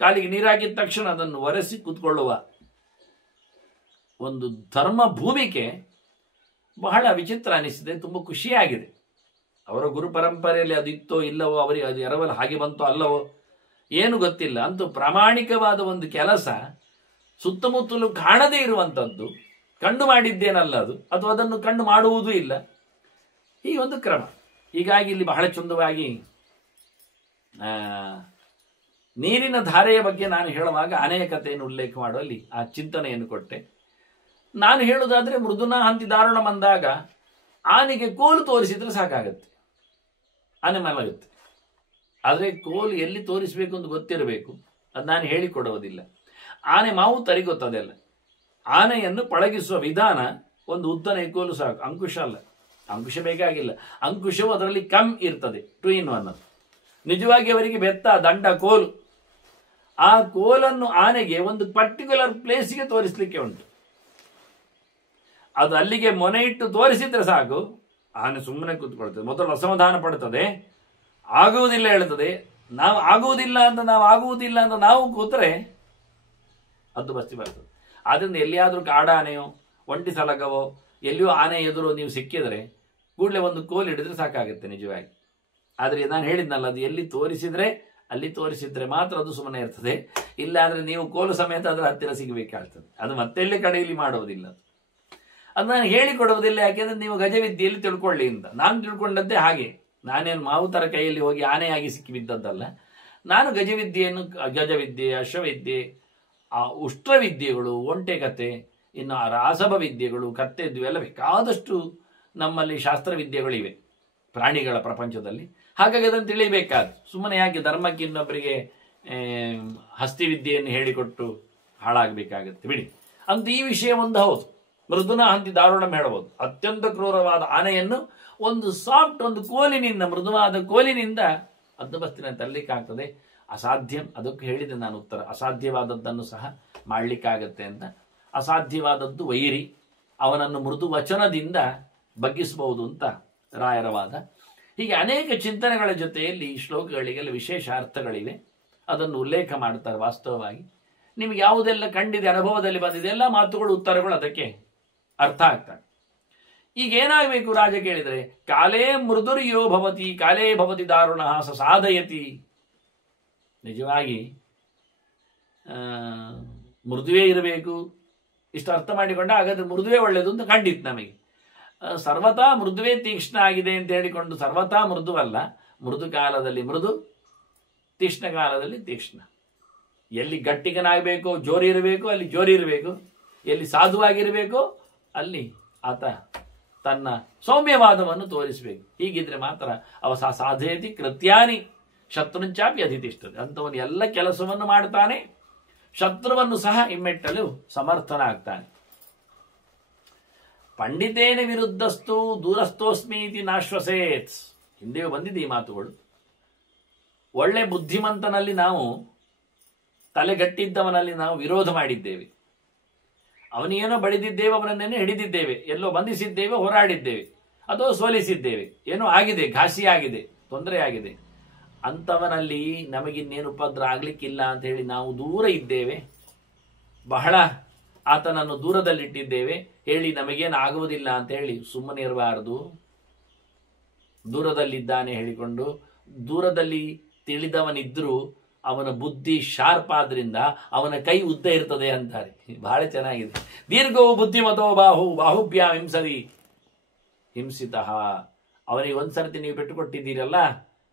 ಕಾಲಿಗೆ ನೀರಾಕಿದ ತಕ್ಷಣ ಅದನ್ನು ಒರೆಸಿ ಕೂತ್ಕೊಳ್ಳುವ ಒಂದು ಧರ್ಮ ಭೂಮಿಕೆ ಬಹಳ ವಿಚಿತ್ರ ಅನಿಸಿದೆ, ತುಂಬ ಖುಷಿಯಾಗಿದೆ. ಅವರ ಗುರು ಪರಂಪರೆಯಲ್ಲಿ ಅದು ಇತ್ತೋ ಇಲ್ಲವೋ, ಅವರಿಗೆ ಅದು ಎರವಲು ಹಾಗೆ ಬಂತೋ ಅಲ್ಲವೋ ಏನು ಗೊತ್ತಿಲ್ಲ. ಅಂತೂ ಪ್ರಾಮಾಣಿಕವಾದ ಒಂದು ಕೆಲಸ ಸುತ್ತಮುತ್ತಲೂ ಕಾಣದೇ ಇರುವಂಥದ್ದು, ಕಂಡು ಮಾಡಿದ್ದೇನಲ್ಲ ಅದು, ಅಥವಾ ಅದನ್ನು ಕಂಡು ಮಾಡುವುದೂ ಇಲ್ಲ, ಈ ಒಂದು ಕ್ರಮ. ಹೀಗಾಗಿ ಇಲ್ಲಿ ಬಹಳ ಚಂದವಾಗಿ ನೀರಿನ ಧಾರೆಯ ಬಗ್ಗೆ ನಾನು ಹೇಳುವಾಗ ಅನೇಕತೆಯನ್ನು ಉಲ್ಲೇಖ ಮಾಡುವಲ್ಲಿ ಆ ಚಿಂತನೆಯನ್ನು ಕೊಟ್ಟೆ. ನಾನು ಹೇಳುವುದಾದ್ರೆ ಮೃದುನಾ ಹಂತಿ ದಾರುಣ ಬಂದಾಗ ಆನೆಗೆ ಕೋಲು ತೋರಿಸಿದ್ರೆ ಸಾಕಾಗತ್ತೆ, ಆನೆ ಮಲಗುತ್ತೆ. ಆದರೆ ಕೋಲು ಎಲ್ಲಿ ತೋರಿಸಬೇಕು ಅಂತ ಗೊತ್ತಿರಬೇಕು, ಅದು ನಾನು ಹೇಳಿಕೊಡುವುದಿಲ್ಲ. ಆನೆ ಮಾವು ತರಿಗೊತ್ತದೆಲ್ಲ. ಆನೆಯನ್ನು ಪಳಗಿಸುವ ವಿಧಾನ ಒಂದು ಉದ್ದನೆ ಕೋಲು ಸಾಕು, ಅಂಕುಶ ಅಲ್ಲ. ಅಂಕುಶ ಬೇಕಾಗಿಲ್ಲ, ಅಂಕುಶವು ಅದರಲ್ಲಿ ಕಮ್ ಇರ್ತದೆ, 2 in 1. ನಿಜವಾಗಿ ಅವರಿಗೆ ಬೆತ್ತ ದಂಡ ಕೋಲು. ಆ ಕೋಲನ್ನು ಆನೆಗೆ ಒಂದು ಪರ್ಟಿಕ್ಯುಲರ್ ಪ್ಲೇಸಿಗೆ ತೋರಿಸಲಿಕ್ಕೆ ಉಂಟು. ಅದು ಅಲ್ಲಿಗೆ ಮೊನೆ ಇಟ್ಟು ತೋರಿಸಿದ್ರೆ ಸಾಕು, ಆನೆ ಸುಮ್ಮನೆ ಕೂತ್ಕೊಳ್ತದೆ. ಮೊದಲು ಅಸಮಾಧಾನ ಪಡ್ತದೆ, ಆಗುವುದಿಲ್ಲ ಹೇಳ್ತದೆ. ನಾವು ಆಗುವುದಿಲ್ಲ ಅಂತ ನಾವು ಕೂತ್ರೆ ಅದು ಬಸ್ತಿ ಬರ್ತದೆ. ಆದ್ರಿಂದ ಎಲ್ಲಿಯಾದರೂ ಕಾಡಾನೆಯೋ ಒಂಟಿ ಸಲಗವೋ ಎಲ್ಲಿಯೋ ಆನೆ ಎದುರು ನೀವು ಸಿಕ್ಕಿದ್ರೆ ಕೂಡಲೇ ಒಂದು ಕೋಲು ಹಿಡಿದ್ರೆ ಸಾಕಾಗುತ್ತೆ ನಿಜವಾಗಿ. ಆದರೆ ನಾನು ಹೇಳಿದ್ನಲ್ಲ, ಅದು ಎಲ್ಲಿ ಅಲ್ಲಿ ತೋರಿಸಿದ್ರೆ ಮಾತ್ರ ಅದು ಸುಮ್ಮನೆ ಇರ್ತದೆ. ಇಲ್ಲ ಅಂದ್ರೆ ನೀವು ಕೋಲು ಸಮೇತ ಅದರ ಹತ್ತಿರ ಸಿಗಬೇಕಾಗ್ತದೆ. ಅದು ಮತ್ತೆಲ್ಲಿ ಕಡೆಯಲ್ಲಿ ಮಾಡುವುದಿಲ್ಲ. ಅದು ನಾನು ಹೇಳಿಕೊಡುವುದಿಲ್ಲ, ಯಾಕೆಂದ್ರೆ ನೀವು ಗಜವಿದ್ಯೆಯಲ್ಲಿ ತಿಳ್ಕೊಳ್ಳಿ ಅಂತ. ನಾನು ತಿಳ್ಕೊಂಡದ್ದೇ ಹಾಗೆ. ನಾನೇನು ಮಾವು ತರ ಕೈಯಲ್ಲಿ ಹೋಗಿ ಆನೆಯಾಗಿ ಸಿಕ್ಕಿ ಬಿದ್ದದ್ದಲ್ಲ. ನಾನು ಗಜವಿದ್ಯೆ, ಅಶ್ವವಿದ್ಯೆ, ಆ ಉಷ್ಟ್ರವಿದ್ಯೆಗಳು, ಒಂಟೆಕತೆ, ಇನ್ನು ಆ ರಾಸಭ ವಿದ್ಯೆಗಳು, ಕತ್ತೆದ್ದು ಎಲ್ಲ ಬೇಕಾದಷ್ಟು ನಮ್ಮಲ್ಲಿ ಶಾಸ್ತ್ರವಿದ್ಯೆಗಳಿವೆ ಪ್ರಾಣಿಗಳ ಪ್ರಪಂಚದಲ್ಲಿ. ಹಾಗಾಗಿ ಅದನ್ನು ತಿಳಿಬೇಕಾದ್ದು. ಸುಮ್ಮನೆ ಯಾಕೆ ಧರ್ಮಕ್ಕೆ ಇನ್ನೊಬ್ಬರಿಗೆ ಹಸ್ತಿವಿದ್ಯೆಯನ್ನು ಹೇಳಿಕೊಟ್ಟು ಹಾಳಾಗಬೇಕಾಗತ್ತೆ, ಬಿಡಿ. ಅಂತ ಈ ವಿಷಯ ಒಂದು ಹೌದು. ಮೃದುನ ಹಂತಿ ದಾರುಣ ಹೇಳಬಹುದು. ಅತ್ಯಂತ ಕ್ರೂರವಾದ ಆನೆಯನ್ನು ಒಂದು ಸಾಫ್ಟ್ ಒಂದು ಕೋಲಿನಿಂದ, ಮೃದುವಾದ ಕೋಲಿನಿಂದ ಹದ್ದುಬಸ್ತಿನ ತರಲಿಕ್ಕಾಗ್ತದೆ. ಅಸಾಧ್ಯ. ಅದಕ್ಕೆ ಹೇಳಿದೆ ನಾನು ಉತ್ತರ. ಅಸಾಧ್ಯವಾದದ್ದನ್ನು ಸಹ ಮಾಡಲಿಕ್ಕಾಗತ್ತೆ ಅಂತ. ಅಸಾಧ್ಯವಾದದ್ದು ವೈರಿ, ಅವನನ್ನು ಮೃದು ವಚನದಿಂದ ಬಗ್ಗಿಸಬಹುದು ಅಂತ ರಾಯರ ವಾದ. ಹೀಗೆ ಅನೇಕ ಚಿಂತನೆಗಳ ಜೊತೆಯಲ್ಲಿ ಈ ಶ್ಲೋಕಗಳಿಗೆಲ್ಲ ವಿಶೇಷ ಅರ್ಥಗಳಿವೆ. ಅದನ್ನು ಉಲ್ಲೇಖ ಮಾಡ್ತಾರೆ. ವಾಸ್ತವವಾಗಿ ನಿಮ್ಗೆ ಯಾವುದೆಲ್ಲ ಕಂಡಿದೆ, ಅನುಭವದಲ್ಲಿ ಬಂದಿದೆ, ಎಲ್ಲ ಮಾತುಗಳು, ಉತ್ತರಗಳು ಅದಕ್ಕೆ ಅರ್ಥ ಆಗ್ತವೆ. ಈಗ ಏನಾಗಬೇಕು ರಾಜ ಕೇಳಿದರೆ, ಕಾಲೇ ಮೃದುರ್ಯೋ ಭವತಿ ಕಾಲೇ ಭವತಿ ದಾರುಣ ಸ ಸಾಧಯತಿ. ನಿಜವಾಗಿ ಮೃದುವೇ ಇರಬೇಕು, ಇಷ್ಟು ಅರ್ಥ ಮಾಡಿಕೊಂಡ. ಹಾಗಾದ್ರೆ ಮೃದುವೇ ಒಳ್ಳೆಯದು ಅಂತ ಖಂಡಿತ ನಮಗೆ. ಸರ್ವತಾ ಮೃದುವೇ ತೀಕ್ಷ್ಣ ಆಗಿದೆ ಅಂತ ಹೇಳಿಕೊಂಡು ಸರ್ವತಾ ಮೃದುವಲ್ಲ. ಮೃದು ಕಾಲದಲ್ಲಿ ಮೃದು, ತೀಕ್ಷ್ಣ ಕಾಲದಲ್ಲಿ ತೀಕ್ಷ್ಣ. ಎಲ್ಲಿ ಗಟ್ಟಿಗನಾಗಬೇಕೋ, ಜೋರಿ ಇರಬೇಕು ಅಲ್ಲಿ ಜೋರಿ ಇರಬೇಕು. ಎಲ್ಲಿ ಸಾಧುವಾಗಿರಬೇಕೋ ಅಲ್ಲಿ ಆತ ತನ್ನ ಸೌಮ್ಯವಾದವನ್ನು ತೋರಿಸಬೇಕು. ಹೀಗಿದ್ರೆ ಮಾತ್ರ ಅವ ಸಾಧಯತಿ ಕೃತ್ಯಾನಿ ಶತ್ರುಂಚಾಪಿ ಅಧಿತಿಷ್ಠತೆ. ಅಂಥವನು ಎಲ್ಲ ಕೆಲಸವನ್ನು ಮಾಡ್ತಾನೆ, ಶತ್ರುವನ್ನು ಸಹ ಹಿಮ್ಮೆಟ್ಟಲು ಸಮರ್ಥನಾಗ್ತಾನೆ. ಪಂಡಿತೇನ ವಿರುದ್ಧಸ್ತು ದೂರಸ್ಥೋಸ್ಮೀತಿ ನಾಶ್ವಸೇತ್. ಹಿಂದೆಯೂ ಬಂದಿದೆ ಈ ಮಾತುಗಳು. ಒಳ್ಳೆ ಬುದ್ಧಿಮಂತನಲ್ಲಿ ನಾವು, ತಲೆಗಟ್ಟಿದ್ದವನಲ್ಲಿ ನಾವು ವಿರೋಧ ಮಾಡಿದ್ದೇವೆ. ಅವನೇನೋ ಬಡಿದಿದ್ದೇವೆ, ಅವನನ್ನೇನೋ ಹಿಡಿದಿದ್ದೇವೆ, ಎಲ್ಲೋ ಬಂಧಿಸಿದ್ದೇವೆ, ಹೋರಾಡಿದ್ದೇವೆ, ಅದೋ ಸೋಲಿಸಿದ್ದೇವೆ, ಏನೋ ಆಗಿದೆ, ಘಾಸಿಯಾಗಿದೆ, ತೊಂದರೆ ಆಗಿದೆ. ಅಂಥವನಲ್ಲಿ ನಮಗಿನ್ನೇನು ಉಪದ್ರ ಆಗ್ಲಿಕ್ಕಿಲ್ಲ ಅಂತ ಹೇಳಿ ನಾವು ದೂರ ಇದ್ದೇವೆ, ಬಹಳ ಆತನನ್ನು ದೂರದಲ್ಲಿಟ್ಟಿದ್ದೇವೆ ಹೇಳಿ ನಮಗೇನು ಆಗುವುದಿಲ್ಲ ಅಂತ ಹೇಳಿ ಸುಮ್ಮನೆ ಇರಬಾರದು. ದೂರದಲ್ಲಿದ್ದಾನೆ ಹೇಳಿಕೊಂಡು, ದೂರದಲ್ಲಿ ತಿಳಿದವನಿದ್ರೂ ಅವನ ಬುದ್ಧಿ ಶಾರ್ಪ್ ಆದ್ರಿಂದ ಅವನ ಕೈ ಉದ್ದ ಇರ್ತದೆ ಅಂತಾರೆ. ಬಹಳ ಚೆನ್ನಾಗಿದೆ. ದೀರ್ಘವು ಬುದ್ಧಿಮತೋ ಬಾಹುಭ್ಯಾಂ ಹಿಂಸದಿ ಹಿಂಸಿತಃ. ಅವನಿಗೆ ಒಂದ್ಸರ್ತಿ ನೀವು ಪೆಟ್ಟು ಕೊಟ್ಟಿದ್ದೀರಲ್ಲ,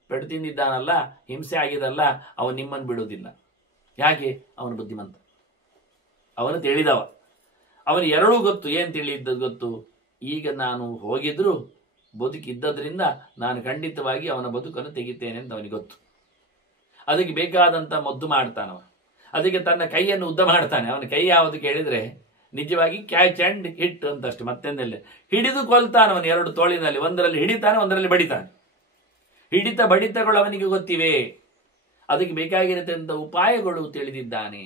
ಪೆಟ್ಟು ತಿಂದಿದ್ದಾನಲ್ಲ, ಹಿಂಸೆ ಆಗಿದಲ್ಲ, ಅವನು ನಿಮ್ಮನ್ನು ಬಿಡುವುದಿಲ್ಲ. ಯಾಕೆ? ಅವನು ಬುದ್ಧಿಮಂತ, ಅವನು ತಿಳಿದವ. ಅವನಿಗೆ ಎರಡೂ ಗೊತ್ತು. ಏನು ತಿಳಿಯಿದ್ದದ್ದು ಗೊತ್ತು, ಈಗ ನಾನು ಹೋಗಿದ್ರು ಬದುಕಿದ್ದದ್ರಿಂದ ನಾನು ಖಂಡಿತವಾಗಿ ಅವನ ಬದುಕನ್ನು ತೆಗಿತೇನೆ ಅಂತ ಅವನಿಗೆ ಗೊತ್ತು. ಅದಕ್ಕೆ ಬೇಕಾದಂಥ ಮದ್ದು ಮಾಡ್ತಾನವ. ಅದಕ್ಕೆ ತನ್ನ ಕೈಯನ್ನು ಉದ್ದ ಮಾಡ್ತಾನೆ. ಅವನ ಕೈ ಯಾವುದು ಕೇಳಿದರೆ ನಿಜವಾಗಿ ಕ್ಯಾಚ್ ಆ್ಯಂಡ್ ಹಿಟ್ ಅಂತಷ್ಟು, ಮತ್ತೆಂದೆಲ್ಲ ಹಿಡಿದು ಕೊಲ್ತಾನವನು. ಎರಡು ತೋಳಿನಲ್ಲಿ ಒಂದರಲ್ಲಿ ಹಿಡಿತಾನೆ, ಒಂದರಲ್ಲಿ ಬಡಿತಾನೆ. ಹಿಡಿತ ಬಡಿತಗಳು ಅವನಿಗೆ ಗೊತ್ತಿವೆ. ಅದಕ್ಕೆ ಬೇಕಾಗಿರುತ್ತೆ ಅಂತ ಉಪಾಯಗಳು ತಿಳಿದಿದ್ದಾನೆ.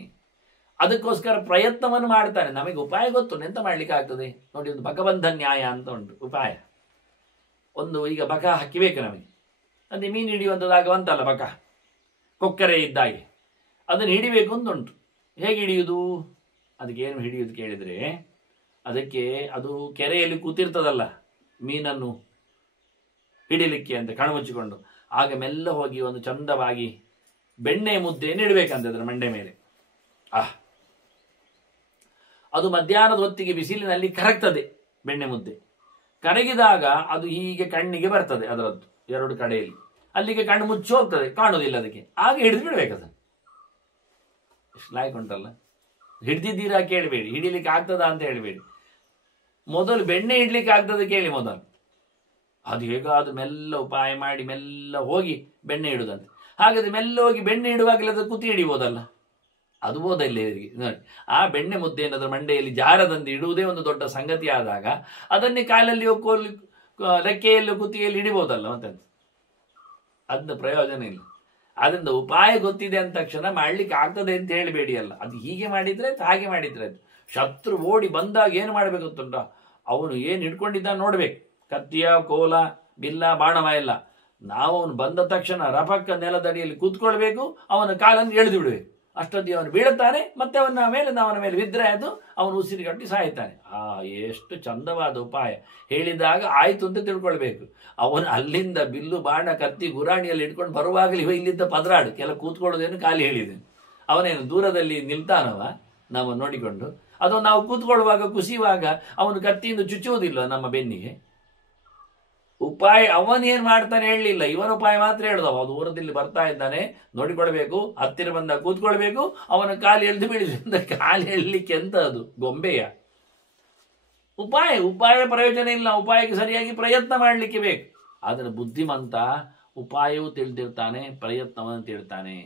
ಅದಕ್ಕೋಸ್ಕರ ಪ್ರಯತ್ನವನ್ನು ಮಾಡ್ತಾನೆ. ನಮಗೆ ಉಪಾಯ ಗೊತ್ತು, ಎಂತ ಮಾಡ್ಲಿಕ್ಕೆ ಆಗ್ತದೆ ನೋಡಿ. ಒಂದು ಬಕಬಂಧ ನ್ಯಾಯ ಅಂತ ಉಂಟು ಉಪಾಯ. ಒಂದು ಈಗ ಬಕ ಹಾಕಿಬೇಕು ನಮಗೆ, ಅದೇ ಮೀನು ಹಿಡಿಯುವಂಥದ್ದಾಗವಂತಲ್ಲ, ಬಕ ಕೊಕ್ಕರೆ ಇದ್ದಾಗೆ ಅದನ್ನು ಹಿಡಿಬೇಕು ಅಂತ ಉಂಟು. ಹೇಗೆ ಹಿಡಿಯುವುದು? ಅದಕ್ಕೇನು ಹಿಡಿಯುವುದು ಕೇಳಿದರೆ, ಅದಕ್ಕೆ ಅದು ಕೆರೆಯಲ್ಲಿ ಕೂತಿರ್ತದಲ್ಲ ಮೀನನ್ನು ಹಿಡಿಲಿಕ್ಕೆ ಅಂತ ಕಣ್ಮುಚ್ಚಿಕೊಂಡು, ಆಗ ಮೆಲ್ಲ ಹೋಗಿ ಒಂದು ಚಂದವಾಗಿ ಬೆಣ್ಣೆ ಮುದ್ದೆಯನ್ನು ಇಡಬೇಕಂತ ಅದರ ಮಂಡೆ ಮೇಲೆ. ಅದು ಮಧ್ಯಾಹ್ನದ ಹೊತ್ತಿಗೆ ಬಿಸಿಲಿನಲ್ಲಿ ಕರಗ್ತದೆ. ಬೆಣ್ಣೆ ಮುದ್ದೆ ಕರಗಿದಾಗ ಅದು ಹೀಗೆ ಕಣ್ಣಿಗೆ ಬರ್ತದೆ, ಅದರದ್ದು ಎರಡು ಕಡೆಯಲ್ಲಿ. ಅಲ್ಲಿಗೆ ಕಣ್ಣು ಮುಚ್ಚಿ ಹೋಗ್ತದೆ, ಕಾಣುವುದಿಲ್ಲ ಅದಕ್ಕೆ. ಆಗ ಹಿಡಿದು ಬಿಡ್ಬೇಕದು. ಎಷ್ಟು ಲಾಯ್ಕ್ ಉಂಟಲ್ಲ. ಹಿಡ್ದಿದ್ದೀರಾ ಕೇಳಬೇಡಿ, ಹಿಡಿಲಿಕ್ಕೆ ಆಗ್ತದ ಅಂತ ಹೇಳಬೇಡಿ. ಮೊದಲು ಬೆಣ್ಣೆ ಇಡ್ಲಿಕ್ಕೆ ಆಗ್ತದೆ ಕೇಳಿ ಮೊದಲು. ಅದು ಹೇಗಾದ್ರೂ ಮೆಲ್ಲ ಉಪಾಯ ಮಾಡಿ ಮೆಲ್ಲ ಹೋಗಿ ಬೆಣ್ಣೆ ಇಡುದಂತೆ. ಹಾಗಾದ್ರೆ ಮೆಲ್ಲ ಹೋಗಿ ಬೆಣ್ಣೆ ಇಡುವಾಗಲೇ ಅದು ಕುತಿ ಹಿಡಿಬೋದಲ್ಲ, ಅದು ಬೋದಲ್ಲ ಇವರಿಗೆ ನೋಡಿ. ಆ ಬೆಣ್ಣೆ ಮುದ್ದೆ ಏನಾದ್ರೂ ಮಂಡೆಯಲ್ಲಿ ಜಾರದಂತೆ ಇಡುವುದೇ ಒಂದು ದೊಡ್ಡ ಸಂಗತಿ ಆದಾಗ ಅದನ್ನೇ ಕಾಲಲ್ಲಿ ಹೋಗಿ ರೆಕ್ಕೆಯಲ್ಲಿ ಕುತ್ತಿಗೆಯಲ್ಲಿ ಹಿಡಿಬೋದಲ್ಲ, ಮತ್ತೆ ಅದನ್ನ ಪ್ರಯೋಜನ ಇಲ್ಲ. ಅದರಿಂದ ಉಪಾಯ ಗೊತ್ತಿದೆ ಅಂದ ತಕ್ಷಣ ಮಾಡ್ಲಿಕ್ಕೆ ಆಗ್ತದೆ ಅಂತ ಹೇಳಬೇಡಿ. ಅಲ್ಲ, ಅದು ಹೀಗೆ ಮಾಡಿದ್ರೆ ಹಾಗೆ ಮಾಡಿದ್ರೆ ಅದು. ಶತ್ರು ಓಡಿ ಬಂದಾಗ ಏನು ಮಾಡಬೇಕು ಗೊತ್ತುಂಟ, ಅವನು ಏನು ಹಿಡ್ಕೊಂಡಿದ್ದ ನೋಡ್ಬೇಕು. ಕತ್ತಿಯ, ಕೋಲ, ಬಿಲ್ಲ, ಬಾಣವ ಎಲ್ಲ. ನಾವು ಅವನು ಬಂದ ತಕ್ಷಣ ರಪಕ್ಕ ನೆಲದಡಿಯಲ್ಲಿ ಕೂತ್ಕೊಳ್ಬೇಕು, ಅವನ ಕಾಲನ್ನು ಎಳೆದು ಬಿಡಬೇಕು. ಅಷ್ಟೊತ್ತಿಗೆ ಅವನು ಬೀಳುತ್ತಾನೆ, ಮತ್ತೆ ಅವನ ಮೇಲೆ ಬಿದ್ದರೆ ಅದು ಅವನು ಉಸಿರುಗಟ್ಟಿ ಸಾಯ್ತಾನೆ. ಎಷ್ಟು ಚಂದವಾದ ಉಪಾಯ ಹೇಳಿದಾಗ ಆಯ್ತು ಅಂತ ತಿಳ್ಕೊಳ್ಬೇಕು. ಅವನು ಅಲ್ಲಿಂದ ಬಿಲ್ಲು, ಬಾಣ, ಕತ್ತಿ, ಗುರಾಣಿಯಲ್ಲಿ ಇಟ್ಕೊಂಡು ಬರುವಾಗಲೇ ಇಲ್ಲಿದ್ದ ಪದರಾಡು ಕೆಲ ಕೂತ್ಕೊಳ್ಳೋದೇನು ಖಾಲಿ ಹೇಳಿದ್ದೇನೆ. ಅವನೇನು ದೂರದಲ್ಲಿ ನಿಲ್ತಾನವ ನಾವು ನೋಡಿಕೊಂಡು. ಅದು ನಾವು ಕೂತ್ಕೊಳ್ಳುವಾಗ ಕುಸಿಯುವಾಗ ಅವನು ಕತ್ತಿಯಿಂದ ಚುಚ್ಚುವುದಿಲ್ಲ ನಮ್ಮ ಬೆನ್ನಿಗೆ. ಉಪಾಯ ಅವನೇನ್ ಮಾಡ್ತಾನೆ ಹೇಳಲಿಲ್ಲ, ಇವನ ಉಪಾಯ ಮಾತ್ರ ಹೇಳ್ದವ. ಅದು ದೂರದಲ್ಲಿ ಬರ್ತಾ ಇದ್ದಾನೆ, ನೋಡಿಕೊಳ್ಬೇಕು, ಹತ್ತಿರ ಬಂದಾಗ ಕೂತ್ಕೊಳ್ಬೇಕು, ಅವನ ಕಾಲು ಎಳೆದು ಬೀಳಿಸಿದ. ಕಾಲು ಎಳಲಿಕ್ಕೆ ಎಂತ ಅದು ಗೊಂಬೆಯ ಉಪಾಯ ಪ್ರಯೋಜನ ಇಲ್ಲ. ಉಪಾಯಕ್ಕೆ ಸರಿಯಾಗಿ ಪ್ರಯತ್ನ ಮಾಡಲಿಕ್ಕೆ ಬೇಕು. ಆದರೆ ಬುದ್ಧಿಮಂತ ಉಪಾಯವೂ ತಿಳಿದಿರ್ತಾನೆ, ಪ್ರಯತ್ನವನ್ನು ತಿಳ್ತಾನೆ.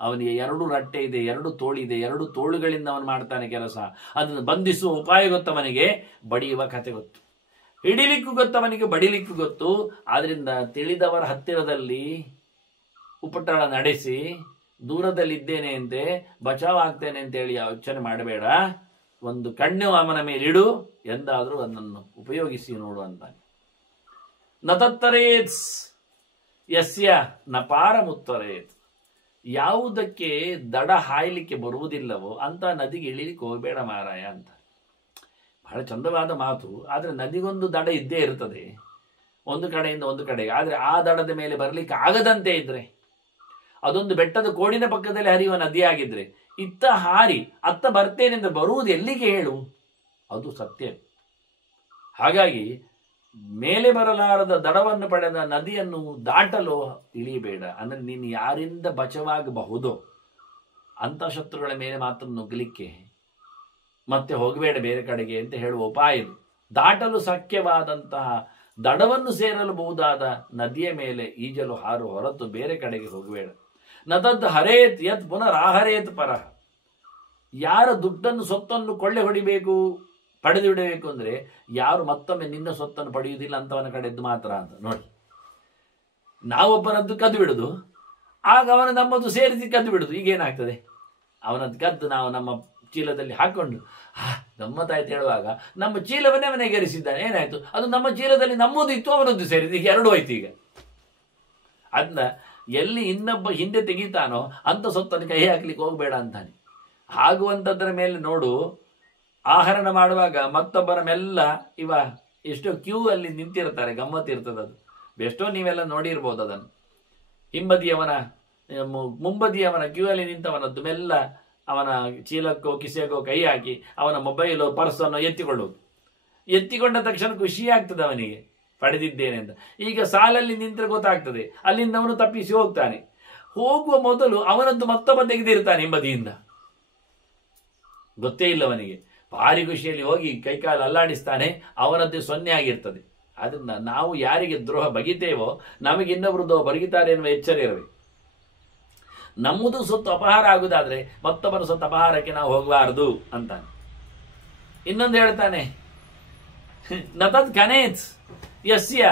ಅವನಿಗೆ ಎರಡು ರಟ್ಟೆ ಇದೆ, ಎರಡು ತೋಳಿದೆ, ಎರಡು ತೋಳುಗಳಿಂದ ಅವನು ಮಾಡ್ತಾನೆ ಕೆಲಸ. ಅದನ್ನು ಬಂಧಿಸುವ ಉಪಾಯ ಗೊತ್ತವನಿಗೆ, ಬಡಿಯುವ ಕತೆ ಗೊತ್ತು. ಹಿಡಿಲಿಕ್ಕೂ ಗೊತ್ತವನಿಗೆ, ಬಡಿಲಿಕ್ಕೂ ಗೊತ್ತು. ಆದ್ರಿಂದ ತಿಳಿದವರ ಹತ್ತಿರದಲ್ಲಿ ಉಪಟಳ ನಡೆಸಿ ದೂರದಲ್ಲಿದ್ದೇನೆ ಅಂತೆ, ಬಚಾವ್ ಆಗ್ತೇನೆ ಅಂತೇಳಿ ಯೋಚನೆ ಮಾಡಬೇಡ. ಒಂದು ಕಣ್ಣು ಅವನ ಮೇಲಿಡು, ಎಂದಾದರೂ ಅದನ್ನು ಉಪಯೋಗಿಸಿ ನೋಡು ಅಂತಾನೆ. ನತತ್ತರೇತ್ ಯಸ್ಯ ನ ಪಾರಮುತ್ತರೇತ್. ಯಾವುದಕ್ಕೆ ದಡ ಹಾಯ್ಲಿಕ್ಕೆ ಬರುವುದಿಲ್ಲವೋ ಅಂತ ನದಿಗೆ ಇಳಿಲಿಕ್ಕೆ ಹೋಗಬೇಡ ಮಾರಾಯ ಅಂತ. ಬಹಳ ಚಂದವಾದ ಮಾತು. ಆದರೆ ನದಿಗೊಂದು ದಡ ಇದ್ದೇ ಇರ್ತದೆ, ಒಂದು ಕಡೆಯಿಂದ ಒಂದು ಕಡೆಗೆ. ಆದರೆ ಆ ದಡದ ಮೇಲೆ ಬರಲಿಕ್ಕೆ ಆಗದಂತೆ ಇದ್ರೆ, ಅದೊಂದು ಬೆಟ್ಟದ ಕೋಡಿನ ಪಕ್ಕದಲ್ಲಿ ಹರಿಯುವ ನದಿಯಾಗಿದ್ರೆ, ಇತ್ತ ಹಾರಿ ಅತ್ತ ಬರ್ತೇನೆ ಅಂದ್ರೆ ಬರುವುದು ಎಲ್ಲಿಗೆ ಹೇಳು? ಅದು ಸತ್ಯ. ಹಾಗಾಗಿ ಮೇಲೆ ಬರಲಾರದ ದಡವನ್ನು ಪಡೆದ ನದಿಯನ್ನು ದಾಟಲು ಇಳಿಯಬೇಡ. ಅಂದ್ರೆ ನೀನು ಯಾರಿಂದ ಬಚಾವಾಗಬಹುದೋ ಅಂತ ಶತ್ರುಗಳ ಮೇಲೆ ಮಾತ್ರ ನುಗ್ಗಲಿಕ್ಕೆ ಮತ್ತೆ ಹೋಗಬೇಡ ಬೇರೆ ಕಡೆಗೆ ಅಂತ ಹೇಳುವ ಉಪಾಯ ಇದು. ದಾಟಲು ಶಕ್ಯವಾದಂತಹ ದಡವನ್ನು ಸೇರಲಬಹುದಾದ ನದಿಯ ಮೇಲೆ ಈಜಲು ಹಾರು ಹೊರತು ಬೇರೆ ಕಡೆಗೆ ಹೋಗಬೇಡ. ನದದ್ ಹರೇತ್ ಯತ್ ಪುನರಾಹರೇತ್ ಪರಹ. ಯಾರ ದುಡ್ಡನ್ನು, ಸೊತ್ತನ್ನು ಕೊಳ್ಳೆ ಹೊಡಿಬೇಕು, ಪಡೆದು ಬಿಡಬೇಕು ಅಂದ್ರೆ ಯಾರು ಮತ್ತೊಮ್ಮೆ ನಿನ್ನ ಸೊತ್ತನ್ನು ಪಡೆಯುವುದಿಲ್ಲ ಅಂತವನ ಕಡೆದ್ದು ಮಾತ್ರ ಅಂತ ನೋಡಿ. ನಾವೊಬ್ಬನದ್ದು ಕದ್ದು ಬಿಡುದು, ಆಗ ಅವನ ನಮ್ಮದು ಸೇರಿಸಿ ಕದ್ದು ಬಿಡುದು. ಈಗೇನಾಗ್ತದೆ, ಅವನದ್ದು ಕದ್ದು ನಾವು ನಮ್ಮ ಚೀಲದಲ್ಲಿ ಹಾಕೊಂಡು ಗಮ್ಮತ್ತಾಯ್ತು ಹೇಳುವಾಗ ನಮ್ಮ ಚೀಲವನ್ನೇ ಅವನಿಗೆ ಎರಿಸಿದ್ದಾನೆ. ಏನಾಯ್ತು, ಅದು ನಮ್ಮ ಚೀಲದಲ್ಲಿ ನಮ್ಮದು ಇತ್ತು, ಅವನದ್ದು ಸೇರಿದ್ದು. ಈಗ ಎರಡು ಹೋಯ್ತು. ಈಗ ಅದನ್ನ ಎಲ್ಲಿ ಇನ್ನೊಬ್ಬ ಹಿಂದೆ ತೆಗಿತಾನೋ ಅಂತ ಸೊತ್ತನ್ನು ಕೈ ಹಾಕ್ಲಿಕ್ಕೆ ಹೋಗ್ಬೇಡ ಅಂತಾನೆ. ಆಗುವಂಥದ್ರ ಮೇಲೆ ನೋಡು, ಆಹರಣ ಮಾಡುವಾಗ ಮತ್ತೊಬ್ಬರ ಮೆಲ್ಲ ಎಷ್ಟೋ ಕ್ಯೂ ಅಲ್ಲಿ ನಿಂತಿರ್ತಾರೆ, ಗಮ್ಮತ್ತಿರ್ತದೆ ಅದು. ಎಷ್ಟೋ ನೀವೆಲ್ಲ ನೋಡಿರ್ಬೋದು ಅದನ್ನು. ಹಿಂಬದಿಯವನ ಮುಂಬದಿಯವನ ಕ್ಯೂ ಅಲ್ಲಿ ನಿಂತವನದ್ದು ಮೆಲ್ಲ ಅವನ ಚೀಲಕ್ಕೋ ಕಿಸೆಗೋ ಕೈ ಹಾಕಿ ಅವನ ಮೊಬೈಲು, ಪರ್ಸನ್ನು ಎತ್ತಿಕೊಂಡ ತಕ್ಷಣ ಖುಷಿ ಆಗ್ತದೆ ಅವನಿಗೆ, ಪಡೆದಿದ್ದೇನೆ ಅಂತ. ಈಗ ಸಾಲಲ್ಲಿ ನಿಂತರೆ ಗೊತ್ತಾಗ್ತದೆ, ಅಲ್ಲಿಂದ ಅವನು ತಪ್ಪಿಸಿ ಹೋಗ್ತಾನೆ. ಹೋಗುವ ಮೊದಲು ಅವನದ್ದು ಮತ್ತೊಬ್ಬ ತೆಗೆದಿರ್ತಾನೆ ಹಿಂಬದಿಯಿಂದ, ಗೊತ್ತೇ ಇಲ್ಲ ಅವನಿಗೆ. ಭಾರಿ ಖುಷಿಯಲ್ಲಿ ಹೋಗಿ ಕೈಕಾಲು ಅಲ್ಲಾಡಿಸ್ತಾನೆ, ಅವನದ್ದು 0 ಆಗಿರ್ತದೆ. ಅದನ್ನ ನಾವು ಯಾರಿಗೆ ದ್ರೋಹ ಬಗಿತೇವೋ ನಮಗೆ ಇನ್ನೊಬ್ರು ದ್ರೋಹ ಬರಗಿತಾರೆ ಎನ್ನುವ ಎಚ್ಚರ ಇರಬೇಕು. ನಮ್ಮದು ಸೊತ್ತು ಅಪಹಾರ ಆಗುದಾದ್ರೆ ಮತ್ತೊಬ್ಬರ ಸೊತ್ತು ಅಪಹಾರಕ್ಕೆ ನಾವು ಹೋಗಬಾರದು ಅಂತಾನೆ. ಇನ್ನೊಂದು ಹೇಳ್ತಾನೆ, ನತದ್ ಕನೇತ್ ಯಸ್ಯ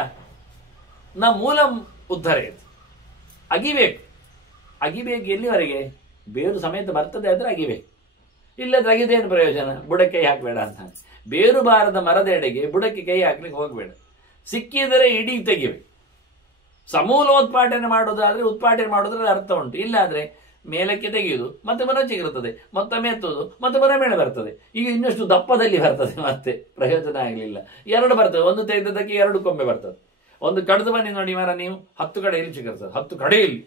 ನ ಮೂಲಂ ಉದ್ಧರೇತ್. ಅಗಿಬೇಕು. ಅಗಿಬೇಕು ಎಲ್ಲಿವರೆಗೆ? ಬೇರು ಸಮೇತ ಬರ್ತದೆ ಆದ್ರೆ ಅಗಿಬೇಕು, ಇಲ್ಲದ್ರೆ ಅಗಿದೇನು ಪ್ರಯೋಜನ? ಬುಡಕ್ಕೆ ಕೈ ಹಾಕಬೇಡ ಅಂತ. ಬೇರು ಬಾರದ ಮರದೆಡೆಗೆ ಬುಡಕ್ಕೆ ಕೈ ಹಾಕ್ಲಿಕ್ಕೆ ಹೋಗಬೇಡ. ಸಿಕ್ಕಿದರೆ ಇಡೀ ತೆಗಿಬೇಕು. ಸಮೂಲೋತ್ಪಾಟನೆ ಮಾಡೋದಾದ್ರೆ ಉತ್ಪಾಟನೆ ಮಾಡೋದ್ರಲ್ಲಿ ಅರ್ಥ ಉಂಟು. ಇಲ್ಲಾದ್ರೆ ಮೇಲಕ್ಕೆ ತೆಗೆಯುವುದು, ಮತ್ತೆ ಮರಚಿಗಿರುತ್ತದೆ, ಮತ್ತೊಮ್ಮೆ ಎತ್ತುವುದು, ಮತ್ತೆ ಮೇಲೆ ಬರ್ತದೆ. ಈಗ ಇನ್ನಷ್ಟು ದಪ್ಪದಲ್ಲಿ ಬರ್ತದೆ, ಮತ್ತೆ ಪ್ರಯೋಜನ ಆಗಲಿಲ್ಲ. 2 ಬರ್ತದೆ, ಒಂದು ತೆಗೆದದಕ್ಕೆ 2 ಕೊಂಬೆ ಬರ್ತದೆ. ಒಂದು ಕಡ್ದು ಬನ್ನಿ ನೋಡಿ ಮರ, ನೀವು 10 ಕಡೆಯಲ್ಲಿ ಚಿಗುರ್ತದೆ, 10 ಕಡೆಯಲ್ಲಿ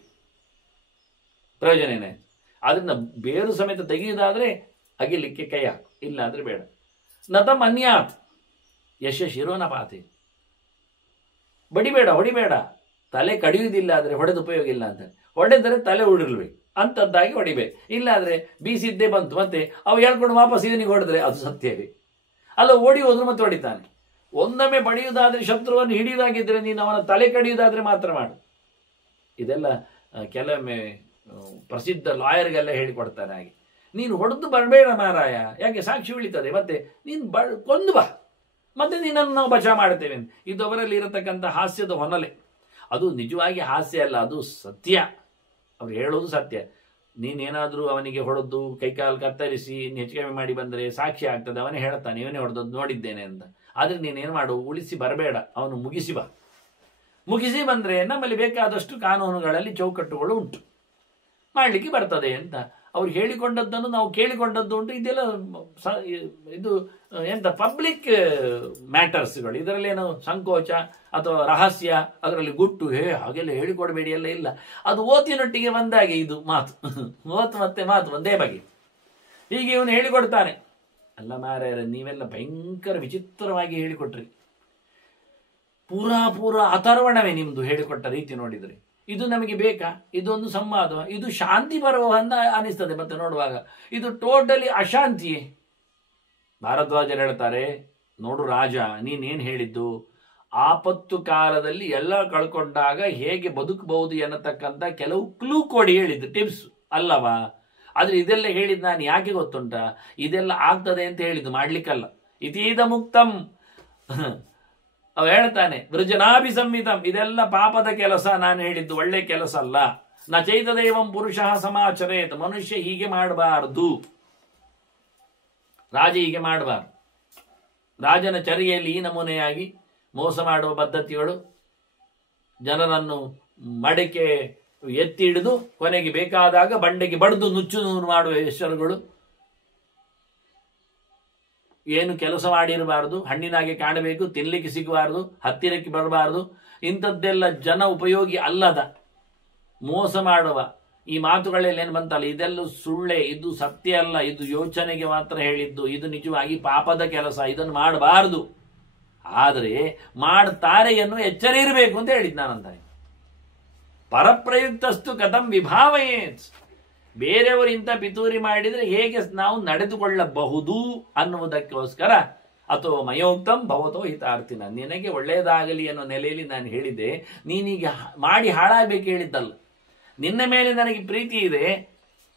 ಪ್ರಯೋಜನ ಏನಾಯ್ತು? ಅದನ್ನ ಬೇರು ಸಮೇತ ತೆಗೆಯುವುದಾದ್ರೆ ಅಗಿಲಿಕ್ಕೆ ಕೈ ಹಾಕು, ಇಲ್ಲ ಅಂದ್ರೆ ಬೇಡ. ನತಂ ಅನ್ಯಾತ್ ಯಶ ಶಿರೋನ ಪಾತೆ. ಬಡಿಬೇಡ, ಹೊಡಿಬೇಡ. ತಲೆ ಕಡಿಯುವುದಿಲ್ಲ ಆದ್ರೆ ಹೊಡೆದು ಉಪಯೋಗ ಇಲ್ಲ ಅಂತ. ಹೊಡೆದರೆ ತಲೆ ಉಡಿರ್ಬೇಕು ಅಂತದ್ದಾಗಿ ಹೊಡಿಬೇಕು. ಇಲ್ಲಾದ್ರೆ ಬೀಸಿದ್ದೇ ಬಂತು, ಮತ್ತೆ ಅವು ಹೇಳ್ಕೊಂಡು ವಾಪಸ್ ಇವನಿಗೆ ಹೊಡೆದ್ರೆ ಅದು ಸತ್ಯವೇ ಅಲ್ಲ. ಓಡಿ ಹೋದ್ರು ಮತ್ತೆ ಹೊಡಿತಾನೆ. ಒಂದೊಮ್ಮೆ ಬಡಿಯುವುದಾದ್ರೆ, ಶತ್ರುವನ್ನು ಹಿಡಿಯುವುದಾಗಿದ್ರೆ ನೀನು ಅವನ ತಲೆ ಕಡಿಯುವುದಾದ್ರೆ ಮಾತ್ರ ಮಾಡು. ಇದೆಲ್ಲ ಕೆಲವೊಮ್ಮೆ ಪ್ರಸಿದ್ಧ ಲಾಯರ್ಗೆಲ್ಲ ಹೇಳಿಕೊಡ್ತಾರೆ. ಹಾಗೆ ನೀನು ಹೊಡೆದು ಬರಬೇಡ ಮಾರಾಯ, ಯಾಕೆ ಸಾಕ್ಷಿ ಉಳಿತದೆ, ಮತ್ತೆ ನೀನು ಕೊಂದು ಬಾ, ಮತ್ತೆ ನಿನ್ನನ್ನು ನಾವು ಬಚಾವ್ ಮಾಡ್ತೇವೆ. ಇದು ಅವರಲ್ಲಿ ಇರತಕ್ಕಂಥ ಹಾಸ್ಯದ ಹೊನಲೆ. ಅದು ನಿಜವಾಗಿ ಹಾಸ್ಯ ಅಲ್ಲ, ಅದು ಸತ್ಯ. ಅವ್ರು ಹೇಳೋದು ಸತ್ಯ. ನೀನೇನಾದ್ರೂ ಅವನಿಗೆ ಹೊಡೆದು ಕೈಕಾಲು ಕತ್ತರಿಸಿ ಹೆಚ್ಚು ಕಮ್ಮಿ ಮಾಡಿ ಬಂದರೆ ಸಾಕ್ಷಿ ಆಗ್ತದೆ. ಅವನೇ ಹೇಳ್ತಾನೆ, ಇವನೇ ಹೊಡೆದದ್ದು ನೋಡಿದ್ದೇನೆ ಅಂತ. ಆದ್ರೆ ನೀನೇನು ಮಾಡು, ಉಳಿಸಿ ಬರಬೇಡ, ಅವನು ಮುಗಿಸಿ ಬಾ. ಮುಗಿಸಿ ಬಂದ್ರೆ ನಮ್ಮಲ್ಲಿ ಬೇಕಾದಷ್ಟು ಕಾನೂನುಗಳಲ್ಲಿ ಚೌಕಟ್ಟುಗಳು ಉಂಟು, ಮಾಡಲಿಕ್ಕೆ ಬರ್ತದೆ ಅಂತ. ಅವ್ರು ಹೇಳಿಕೊಂಡದ್ದನ್ನು ನಾವು ಕೇಳಿಕೊಂಡದ್ದು ಉಂಟು. ಇದೆಲ್ಲ ಇದು ಎಂತ ಪಬ್ಲಿಕ್ ಮ್ಯಾಟರ್ಸ್ಗಳು. ಇದರಲ್ಲೇನು ಸಂಕೋಚ ಅಥವಾ ರಹಸ್ಯ, ಅದರಲ್ಲಿ ಗುಟ್ಟು ಹಾಗೆಲ್ಲ ಹೇಳಿಕೊಡಬೇಡಿ ಎಲ್ಲ ಇಲ್ಲ. ಅದು ಓತಿನೊಟ್ಟಿಗೆ ಬಂದಾಗೆ ಇದು ಮಾತು, ಓತು ಮತ್ತೆ ಮಾತು ಒಂದೇ ಬಗೆ. ಹೀಗೆ ಇವನು ಹೇಳಿಕೊಡ್ತಾನೆ. ಅಲ್ಲ ಮಾರಾಯರ, ನೀವೆಲ್ಲ ಭಯಂಕರ ವಿಚಿತ್ರವಾಗಿ ಹೇಳಿಕೊಟ್ರಿ. ಪೂರಾ ಅಥರ್ವಣವೇ ನಿಮ್ದು ಹೇಳಿಕೊಟ್ಟ ರೀತಿ ನೋಡಿದ್ರೆ. ಇದು ನಮಗೆ ಬೇಕಾ? ಇದೊಂದು ಸಂವಾದ, ಇದು ಶಾಂತಿ ಬರುವ ಅಂತ ಅನಿಸ್ತದೆ. ಮತ್ತೆ ನೋಡುವಾಗ ಇದು ಟೋಟಲಿ ಅಶಾಂತಿಯೇ. ಭಾರದ್ವಾಜರು ಹೇಳ್ತಾರೆ, ನೋಡು ರಾಜ, ನೀನೇನ್ ಹೇಳಿದ್ದು, ಆಪತ್ತು ಕಾಲದಲ್ಲಿ ಎಲ್ಲ ಕಳ್ಕೊಂಡಾಗ ಹೇಗೆ ಬದುಕಬಹುದು ಎನ್ನತಕ್ಕಂಥ ಕೆಲವು ಕ್ಲೂ ಕೊಡಿ ಹೇಳಿದ್ದು, ಟಿಪ್ಸ್ ಅಲ್ಲವಾ? ಆದ್ರೆ ಇದೆಲ್ಲ ಹೇಳಿದ್ ನಾನು ಯಾಕೆ ಗೊತ್ತುಂಟ? ಇದೆಲ್ಲ ಆಗ್ತದೆ ಅಂತ ಹೇಳಿದ್ದು, ಮಾಡ್ಲಿಕ್ಕಲ್ಲ. ಇತೀದ ಮುಕ್ತಂ ಅವ ಹೇಳ್ತಾನೆ, ವೃಜನಾಭಿ ಸಂಹಿತಂ, ಇದೆಲ್ಲ ಪಾಪದ ಕೆಲಸ. ನಾನು ಹೇಳಿದ್ದು ಒಳ್ಳೆ ಕೆಲಸ ಅಲ್ಲ. ನ ಚೈತದೇವಂ ಪುರುಷ ಸಮಾಚರೇತ್, ಮನುಷ್ಯ ಹೀಗೆ ಮಾಡಬಾರದು, ರಾಜ ಹೀಗೆ ಮಾಡಬಾರದು. ರಾಜನ ಚರ್ಯೆಯಲ್ಲಿ ಈ ನಮೂನೆಯಾಗಿ ಮೋಸ ಮಾಡುವ ಪದ್ಧತಿಗಳು, ಜನರನ್ನು ಮಡಕೆ ಎತ್ತಿ ಹಿಡಿದು ಕೊನೆಗೆ ಬೇಕಾದಾಗ ಬಂಡೆಗೆ ಬಡಿದು ನುಚ್ಚು ನೂರು ಮಾಡುವ ಹೆಸರುಗಳು, ಏನು ಕೆಲಸ ಮಾಡಿರಬಾರದು, ಹಣ್ಣಿನಾಗೆ ಕಾಣಬೇಕು, ತಿನ್ಲಿಕ್ಕೆ ಸಿಗಬಾರದು, ಹತ್ತಿರಕ್ಕೆ ಬರಬಾರದು, ಇಂಥದ್ದೆಲ್ಲ ಜನ ಉಪಯೋಗಿ ಅಲ್ಲದ ಮೋಸ ಮಾಡುವ ಈ ಮಾತುಗಳೆಲ್ಲ ಏನು ಬಂತಲ್ಲ, ಇದೆಲ್ಲ ಸುಳ್ಳೆ, ಇದು ಸತ್ಯ ಅಲ್ಲ, ಇದು ಯೋಚನೆಗೆ ಮಾತ್ರ ಹೇಳಿದ್ದು, ಇದು ನಿಜವಾಗಿ ಪಾಪದ ಕೆಲಸ, ಇದನ್ನು ಮಾಡಬಾರದು. ಆದರೆ ಮಾಡ್ತಾರೆ ಎನ್ನುವ ಎಚ್ಚರ ಇರಬೇಕು ಅಂತ ಹೇಳಿದ್ ನಾನಂತ. ಪರಪ್ರಯುಕ್ತಸ್ತು ಕಥಂ ವಿಭಾವಯೇತ್, ಬೇರೆಯವರು ಇಂಥ ಪಿತೂರಿ ಮಾಡಿದ್ರೆ ಹೇಗೆ ನಾವು ನಡೆದುಕೊಳ್ಳಬಹುದು ಅನ್ನುವುದಕ್ಕೋಸ್ಕರ, ಅಥವಾ ಮಯೋಕ್ತಂ ಭವತೋ ಹಿತಾರ್ಥಿನ, ನಿನಗೆ ಒಳ್ಳೆಯದಾಗಲಿ ಅನ್ನೋ ನೆಲೆಯಲ್ಲಿ ನಾನು ಹೇಳಿದ್ದೆ. ನೀನೀಗ ಮಾಡಿ ಹಾಳಾಗಬೇಕು ಹೇಳಿದ್ದಲ್ಲ, ನಿನ್ನ ಮೇಲೆ ನನಗೆ ಪ್ರೀತಿ ಇದೆ,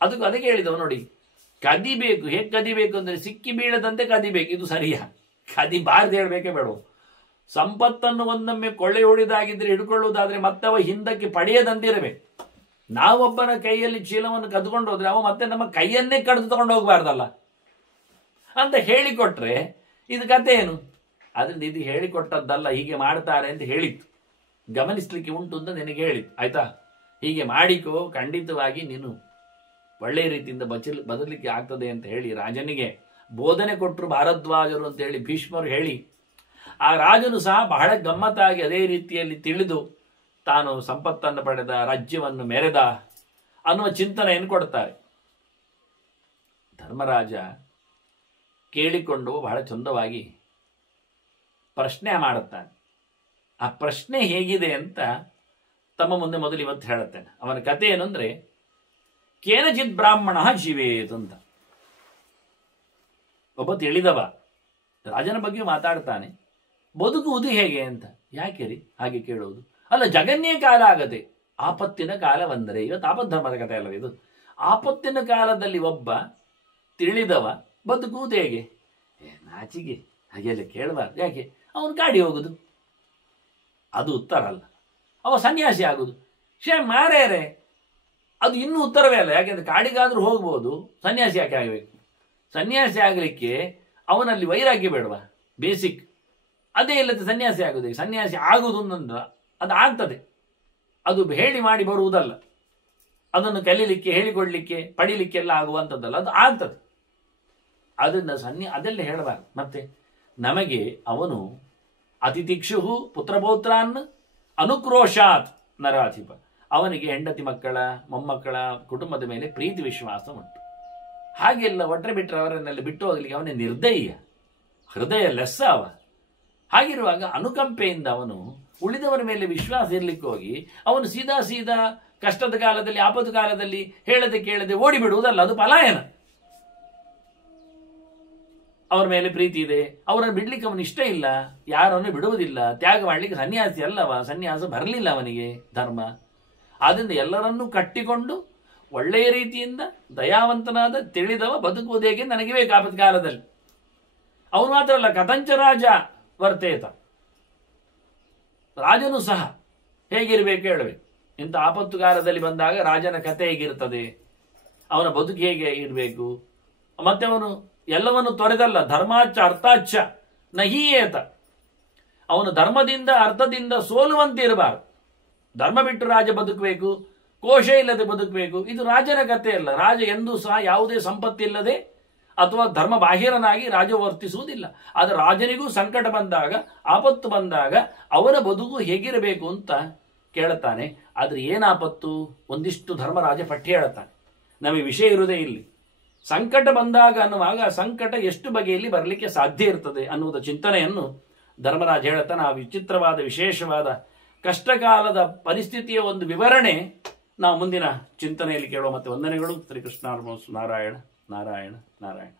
ಅದಕ್ಕೆ ಹೇಳಿದವ ನೋಡಿ. ಕದಿಬೇಕು, ಹೇಗೆ ಕದಿಬೇಕು ಅಂದ್ರೆ ಸಿಕ್ಕಿ ಬೀಳದಂತೆ ಕದಿಬೇಕು, ಇದು ಸರಿಯಾ? ಕದಿಬಾರ್ದು ಹೇಳ್ಬೇಕೇ ಬೇಡ. ಸಂಪತ್ತನ್ನು ಒಂದೊಮ್ಮೆ ಕೊಳ್ಳೆ ಹೊಡಿದಾಗಿದ್ರೆ ಹಿಡ್ಕೊಳ್ಳುವುದಾದ್ರೆ ಮತ್ತವ ಹಿಂದಕ್ಕೆ ಪಡೆಯದಂತಿರಬೇಕು. ನಾವೊಬ್ಬನ ಕೈಯಲ್ಲಿ ಚೀಲವನ್ನು ಕದ್ಕೊಂಡು ಹೋದ್ರೆ ಅವ ಮತ್ತೆ ನಮ್ಮ ಕೈಯನ್ನೇ ಕಡಿದು ತಗೊಂಡು ಹೋಗ್ಬಾರ್ದಲ್ಲ ಅಂತ ಹೇಳಿಕೊಟ್ರೆ ಇದು ಕತೆ ಏನು? ಅದರಿಂದ ಇದು ಹೇಳಿಕೊಟ್ಟದ್ದಲ್ಲ, ಹೀಗೆ ಮಾಡ್ತಾರೆ ಅಂತ ಹೇಳಿತ್ತು, ಗಮನಿಸ್ಲಿಕ್ಕೆ ಉಂಟು ಅಂತ ನಿನಗೆ ಹೇಳಿತ್ತು. ಆಯ್ತಾ? ಹೀಗೆ ಮಾಡಿಕೋ, ಖಂಡಿತವಾಗಿ ನೀನು ಒಳ್ಳೆಯ ರೀತಿಯಿಂದ ಬದಲಿಕ್ಕೆ ಆಗ್ತದೆ ಅಂತ ಹೇಳಿ ರಾಜನಿಗೆ ಬೋಧನೆ ಕೊಟ್ಟರು ಭಾರದ್ವಾಜರು ಅಂತ ಹೇಳಿ ಭೀಷ್ಮರು ಹೇಳಿ, ಆ ರಾಜನು ಸಹ ಬಹಳ ಗಮ್ಮತ್ತಾಗಿ ಅದೇ ರೀತಿಯಲ್ಲಿ ತಿಳಿದು ತಾನು ಸಂಪತ್ತನ್ನು ಪಡೆದ, ರಾಜ್ಯವನ್ನು ಮೆರೆದ ಅನ್ನುವ ಚಿಂತನೆಯನ್ನು ಕೊಡ್ತಾರೆ. ಧರ್ಮರಾಜ ಕೇಳಿಕೊಂಡು ಬಹಳ ಚಂದವಾಗಿ ಪ್ರಶ್ನೆ ಮಾಡುತ್ತಾನೆ. ಆ ಪ್ರಶ್ನೆ ಹೇಗಿದೆ ಅಂತ ತಮ್ಮ ಮುಂದೆ ಮೊದಲು ಇವತ್ತು ಹೇಳುತ್ತೇನೆ. ಅವನ ಕಥೆ ಏನು ಅಂದ್ರೆ, ಕೇನಚಿತ್ ಬ್ರಾಹ್ಮಣ ಜೀವೇತ್ ಅಂತ. ಒಬ್ಬ ತಿಳಿದವ ರಾಜನ ಬಗ್ಗೆ ಮಾತಾಡ್ತಾನೆ, ಬದುಕುವುದು ಹೇಗೆ ಅಂತ. ಯಾಕೆ ರೀ ಹಾಗೆ ಕೇಳೋದು? ಅಲ್ಲ, ಜಗನ್ನೇ ಕಾಲ ಆಗದೆ, ಆಪತ್ತಿನ ಕಾಲ ಬಂದರೆ, ಇವತ್ತು ಆಪದ್ಧರ್ಮದ ಕಥೆ ಅಲ್ಲವ ಇದು. ಆಪತ್ತಿನ ಕಾಲದಲ್ಲಿ ಒಬ್ಬ ತಿಳಿದವ ಬದುಕುವುದು ಹೇಗೆ? ನಾಚಿಗೆ ಹಾಗೆಲ್ಲ ಕೇಳಬಾರ್ದು. ಯಾಕೆ? ಅವನು ಕಾಡಿ ಹೋಗುದು, ಅದು ಉತ್ತರ ಅಲ್ಲ. ಅವ ಸನ್ಯಾಸಿ ಆಗುದು, ಮಾರೇರೆ, ಅದು ಇನ್ನೂ ಉತ್ತರವೇ ಅಲ್ಲ. ಯಾಕೆಂದ್ರೆ ಕಾಡಿಗಾದ್ರೂ ಹೋಗ್ಬೋದು, ಸನ್ಯಾಸಿ ಯಾಕೆ ಆಗಬೇಕು? ಸನ್ಯಾಸಿ ಆಗಲಿಕ್ಕೆ ಅವನಲ್ಲಿ ವೈರಾಗ್ಯ ಬೇಡವಾ? ಬೇಸಿಕ್ ಅದೇ ಇಲ್ಲದೆ ಸನ್ಯಾಸಿ ಆಗುದು. ಸನ್ಯಾಸಿ ಆಗುವುದು ಅಂದ್ರೆ ಅದು ಆಗ್ತದೆ, ಅದು ಹೇಳಿ ಮಾಡಿ ಬರುವುದಲ್ಲ, ಅದನ್ನು ಕಲೀಲಿಕ್ಕೆ ಹೇಳಿಕೊಡ್ಲಿಕ್ಕೆ ಪಡಿಲಿಕ್ಕೆಲ್ಲ ಆಗುವಂಥದ್ದಲ್ಲ, ಅದು ಆಗ್ತದೆ. ಅದನ್ನ ಅದೆಲ್ಲ ಹೇಳಬಾರ್ದು. ಮತ್ತೆ ನಮಗೆ ಅವನು ಅತಿತಿಕ್ಷು ಪುತ್ರಪೌತ್ರಾನ್ ಅನುಕ್ರೋಶಾತ್ ನರಾಧಿಪ, ಅವನಿಗೆ ಹೆಂಡತಿ ಮಕ್ಕಳ ಮೊಮ್ಮಕ್ಕಳ ಕುಟುಂಬದ ಮೇಲೆ ಪ್ರೀತಿ ವಿಶ್ವಾಸ ಉಂಟು. ಹಾಗೆಲ್ಲ ಒಟ್ಟರೆ ಬಿಟ್ಟರೆ ಅವರನ್ನೆಲ್ಲ ಬಿಟ್ಟು ಹೋಗ್ಲಿಕ್ಕೆ ಅವನೇ ನಿರ್ದಯ್ಯ, ಹೃದಯ ಲೆಸ್ಸ ಅವ. ಹಾಗಿರುವಾಗ ಅನುಕಂಪೆಯಿಂದ ಅವನು ಉಳಿದವರ ಮೇಲೆ ವಿಶ್ವಾಸ ಇರ್ಲಿಕ್ಕೆ ಹೋಗಿ ಅವನು ಸೀದಾ ಕಷ್ಟದ ಕಾಲದಲ್ಲಿ ಆಪತ್ತು ಕಾಲದಲ್ಲಿ ಹೇಳದೆ ಕೇಳದೆ ಓಡಿಬಿಡುವುದಲ್ಲ, ಅದು ಪಲಾಯನ. ಅವರ ಮೇಲೆ ಪ್ರೀತಿ ಇದೆ, ಅವರನ್ನು ಬಿಡ್ಲಿಕ್ಕೆ ಅವನು ಇಷ್ಟ ಇಲ್ಲ, ಯಾರನ್ನು ಬಿಡುವುದಿಲ್ಲ, ತ್ಯಾಗ ಮಾಡಲಿಕ್ಕೆ ಸನ್ಯಾಸಿ ಅಲ್ಲವ, ಸನ್ಯಾಸ ಬರಲಿಲ್ಲ ಅವನಿಗೆ ಧರ್ಮ. ಆದ್ದರಿಂದ ಎಲ್ಲರನ್ನೂ ಕಟ್ಟಿಕೊಂಡು ಒಳ್ಳೆಯ ರೀತಿಯಿಂದ ದಯಾವಂತನಾದ ತಿಳಿದವ ಬದುಕುವುದು ಹೇಗೆ ನನಗೆ ಬೇಕು ಆಪತ್ತು ಕಾಲದಲ್ಲಿ. ಅವನು ಮಾತ್ರ ಅಲ್ಲ, ಕಥಂಚ ರಾಜ ವರ್ತೇತ, ರಾಜನು ಸಹ ಹೇಗಿರಬೇಕು ಹೇಳಬೇಕು. ಇಂಥ ಆಪತ್ತು ಕಾಲದಲ್ಲಿ ಬಂದಾಗ ರಾಜನ ಕಥೆ ಹೇಗಿರ್ತದೆ, ಅವನ ಬದುಕು ಹೇಗೆ ಇರಬೇಕು. ಮತ್ತೆ ಅವನು ಎಲ್ಲವನ್ನು ತೊರೆದಲ್ಲ, ಧರ್ಮಾಚ ಅರ್ಥಾಚ ನಹೀಯೇತ, ಅವನು ಧರ್ಮದಿಂದ ಅರ್ಥದಿಂದ ಸೋಲುವಂತೆ ಇರಬಾರದು. ಧರ್ಮ ಬಿಟ್ಟು ರಾಜ ಬದುಕಬೇಕು, ಕೋಶ ಇಲ್ಲದೆ ಬದುಕಬೇಕು, ಇದು ರಾಜನ ಕಥೆ ಅಲ್ಲ. ರಾಜ ಎಂದೂ ಸಹ ಯಾವುದೇ ಸಂಪತ್ತಿಲ್ಲದೆ ಅಥವಾ ಧರ್ಮ ಬಾಹಿರನಾಗಿ ರಾಜ ವರ್ತಿಸುವುದಿಲ್ಲ. ಆದರೆ ರಾಜನಿಗೂ ಸಂಕಟ ಬಂದಾಗ, ಆಪತ್ತು ಬಂದಾಗ ಅವನ ಬದುಕು ಹೇಗಿರಬೇಕು ಅಂತ ಕೇಳುತ್ತಾನೆ. ಆದರೆ ಏನಾಪತ್ತು? ಒಂದಿಷ್ಟು ಧರ್ಮರಾಜ ಪಟ್ಟಿ ಹೇಳುತ್ತಾನೆ. ನಮಗೆ ವಿಷಯ ಇರುವುದೇ ಇಲ್ಲಿ. ಸಂಕಟ ಬಂದಾಗ ಅನ್ನುವಾಗ ಸಂಕಟ ಎಷ್ಟು ಬಗೆಯಲ್ಲಿ ಬರಲಿಕ್ಕೆ ಸಾಧ್ಯ ಇರ್ತದೆ ಅನ್ನುವುದ ಚಿಂತನೆಯನ್ನು ಧರ್ಮರಾಜ ಹೇಳುತ್ತಾನೆ. ಆ ವಿಚಿತ್ರವಾದ ವಿಶೇಷವಾದ ಕಷ್ಟಕಾಲದ ಪರಿಸ್ಥಿತಿಯ ಒಂದು ವಿವರಣೆ ನಾವು ಮುಂದಿನ ಚಿಂತನೆಯಲ್ಲಿ ಕೇಳುವ. ಮತ್ತೆ ವಂದನೆಗಳು. ಶ್ರೀಕೃಷ್ಣ ನಾರಾಯಣ ನಾರಾಯಣ ನಾರಾಯಣ.